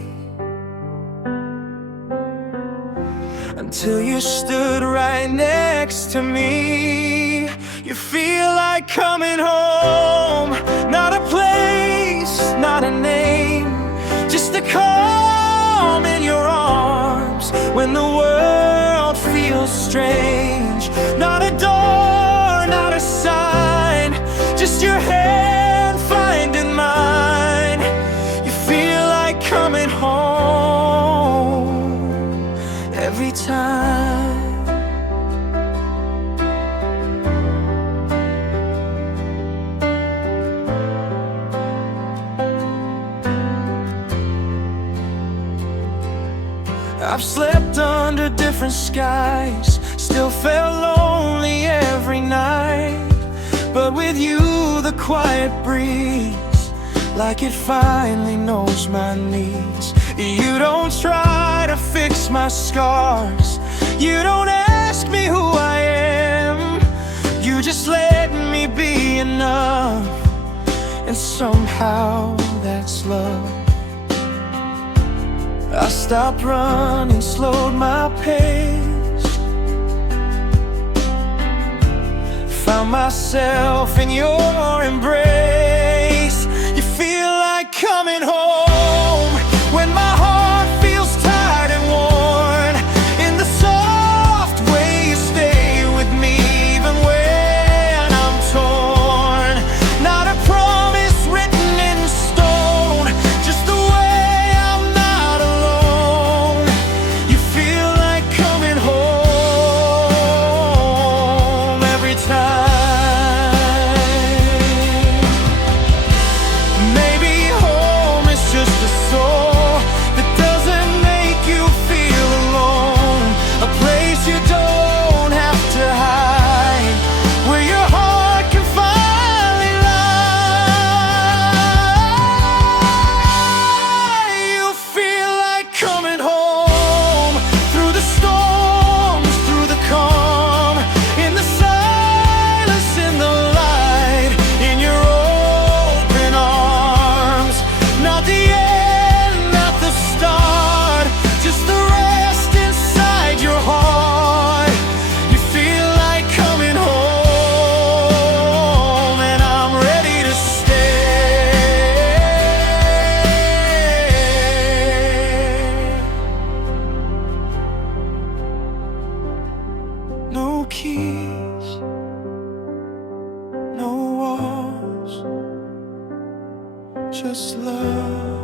until you stood right next to me. You feel like coming home, not a place, not a name, just a calm in your arms when the world feels strange. Not a door, not a sign, just your hand finding mine. You feel like coming home every time. I've slept under different skies, still felt lonely every night. But with you, the quiet breeze, like it finally knows my needs. You don't try to fix my scars, you don't ask me who I am. You just let me be enough, and somehow that's love. I stopped running, slowed my pace, found myself in your embrace. You feel like coming home when my heart feels tired and just love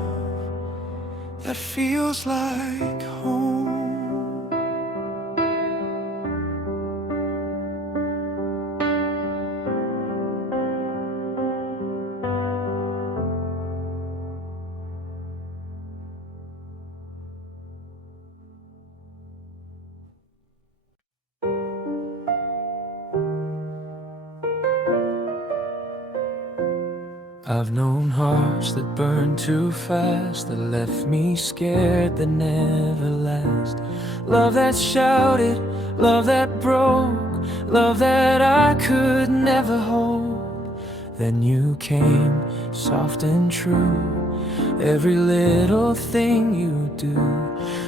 that feels like home. I've known hearts that burn too fast, that left me scared, that never last. Love that shouted, love that broke, love that I could never hold. Then you came, soft and true. Every little thing you do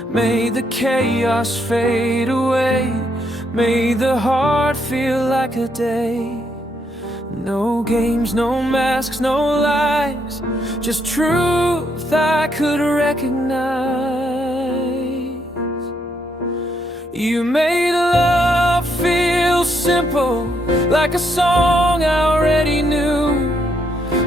made the chaos fade away, made the heart feel like a day. No games, no masks, no lies, just truth I could recognize. You made love feel simple, like a song I already knew,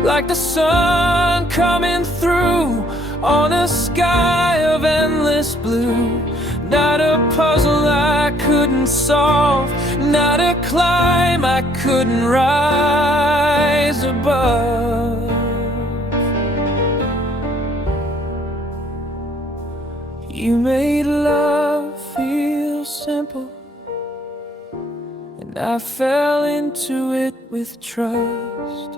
like the sun coming through on a sky of endless blue. Not a puzzle I couldn't solve, not a climb I couldn't rise above. You made love feel simple, and I fell into it with trust.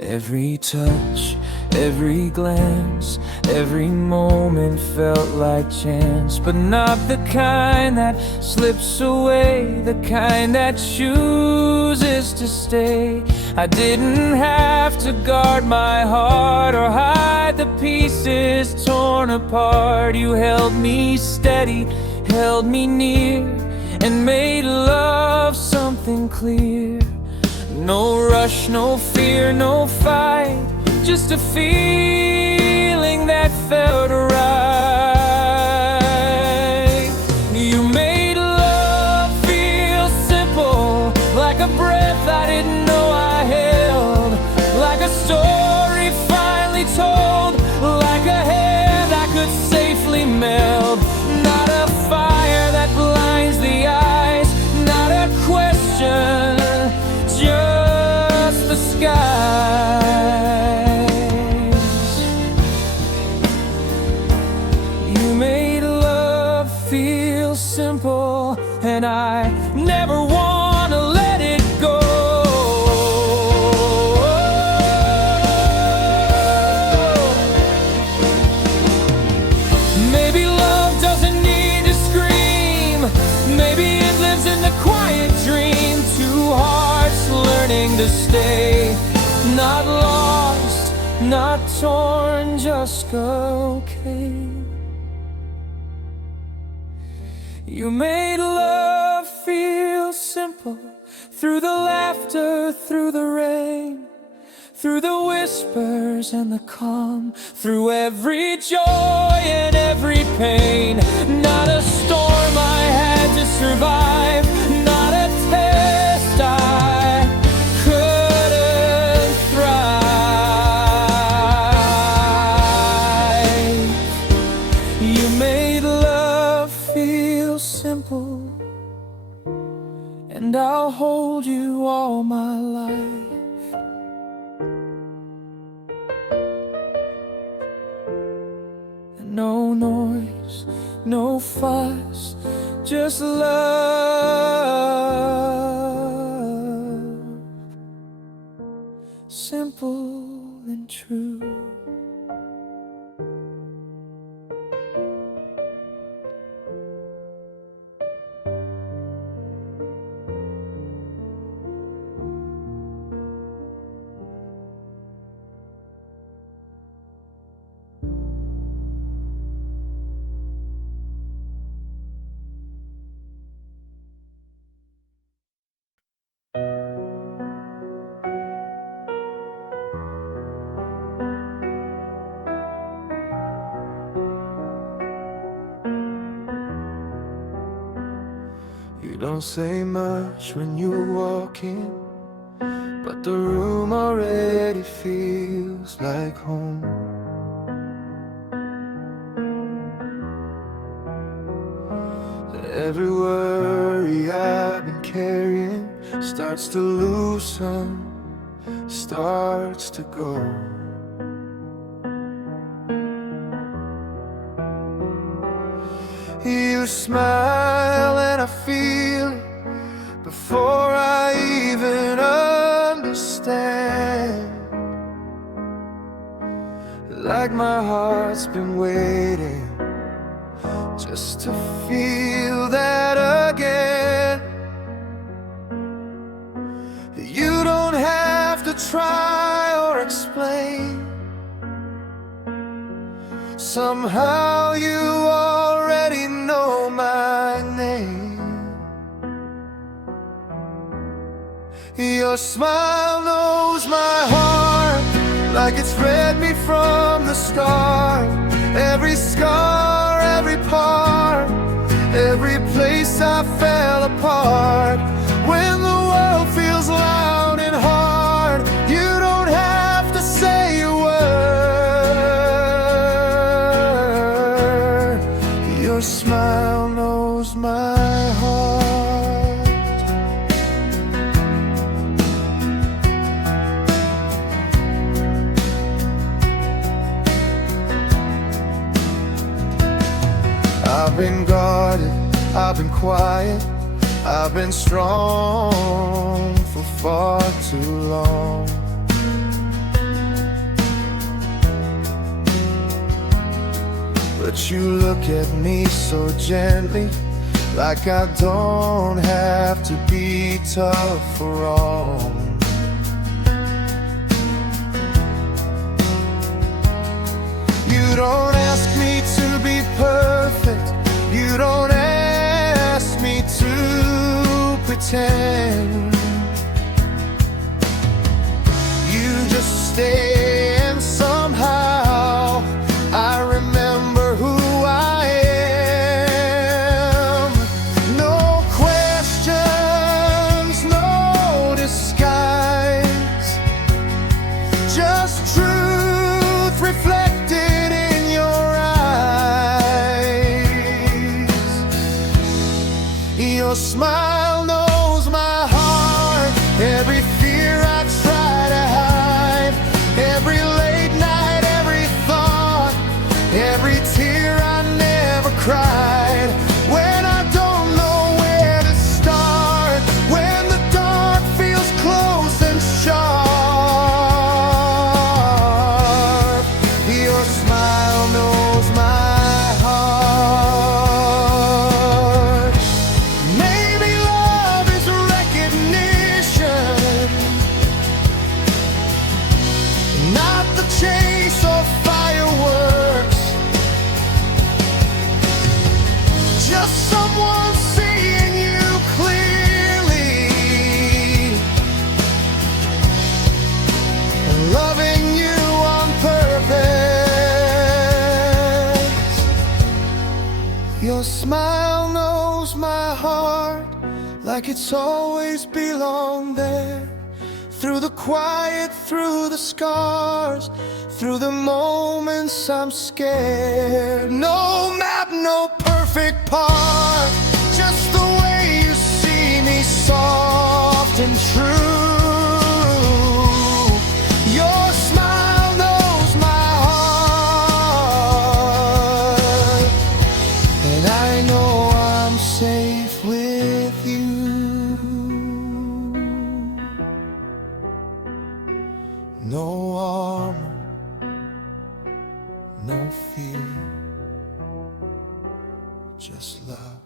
Every touch, every glance, every moment felt like chance, but not the kind that slips away, the kind that chooses to stay. I didn't have to guard my heart or hide the pieces torn apart. You held me steady, held me near, and made love something clear. No rush, no fear, no fight, just a feeling that felt right. You made love feel simple, like a breath I didn't know I held, like a story finally told, like a hand I could safely meld. Not a fire that blinds the eyes, not a question, just the skies. You made love feel simple, and I never want to let it go. Maybe love doesn't need to scream, maybe it lives in the quiet dream. Two hearts learning to stay, not lost, not torn, just okay. You made love feel simple, through the laughter, through the rain, through the whispers and the calm, through every joy and every pain. Not a storm I had to survive, not a test I couldn't thrive. You made love feel simple, and I'll hold you all my life. No noise, no fuss, just love, simple and true. You don't say much when you walk in, but the room already feels like home. Every worry I've been carrying starts to loosen, starts to go. You smile and I feel it before I even understand. Like my heart's been waiting just to feel that again. You don't have to try or explain. Somehow you already know my name. Your smile knows my heart like it's read me from the start. Every scar, every part, every place I fell apart. When the world feels loud and hard, you don't have to say a word. Your smile knows my heart. I've been guarded, I've been quiet, I've been strong for far too long. But you look at me so gently, like I don't have to be tough or wrong. You don't ask me to be perfect, you don't ask me to pretend. You just stay and somehow I remember who I am. No questions, no disguise, just truth reflected in your eyes. Your smile knows my heart, every fear I try to hide, every late night, every thought, every tear I never cried. When I don't know where to start, when the dark feels close and sharp, your smile knows my heart. Maybe love is recognition, not the chase or fireworks, just someone seeing you clearly and loving you on purpose. Your smile knows my heart like it's always belonged there. Through the quiet, through the scars, through the moments I'm scared. No map, no perfect part, just the way you see me, soft and true. Your smile knows my heart, and I know I'm safe with you. No armor, no fear, just love.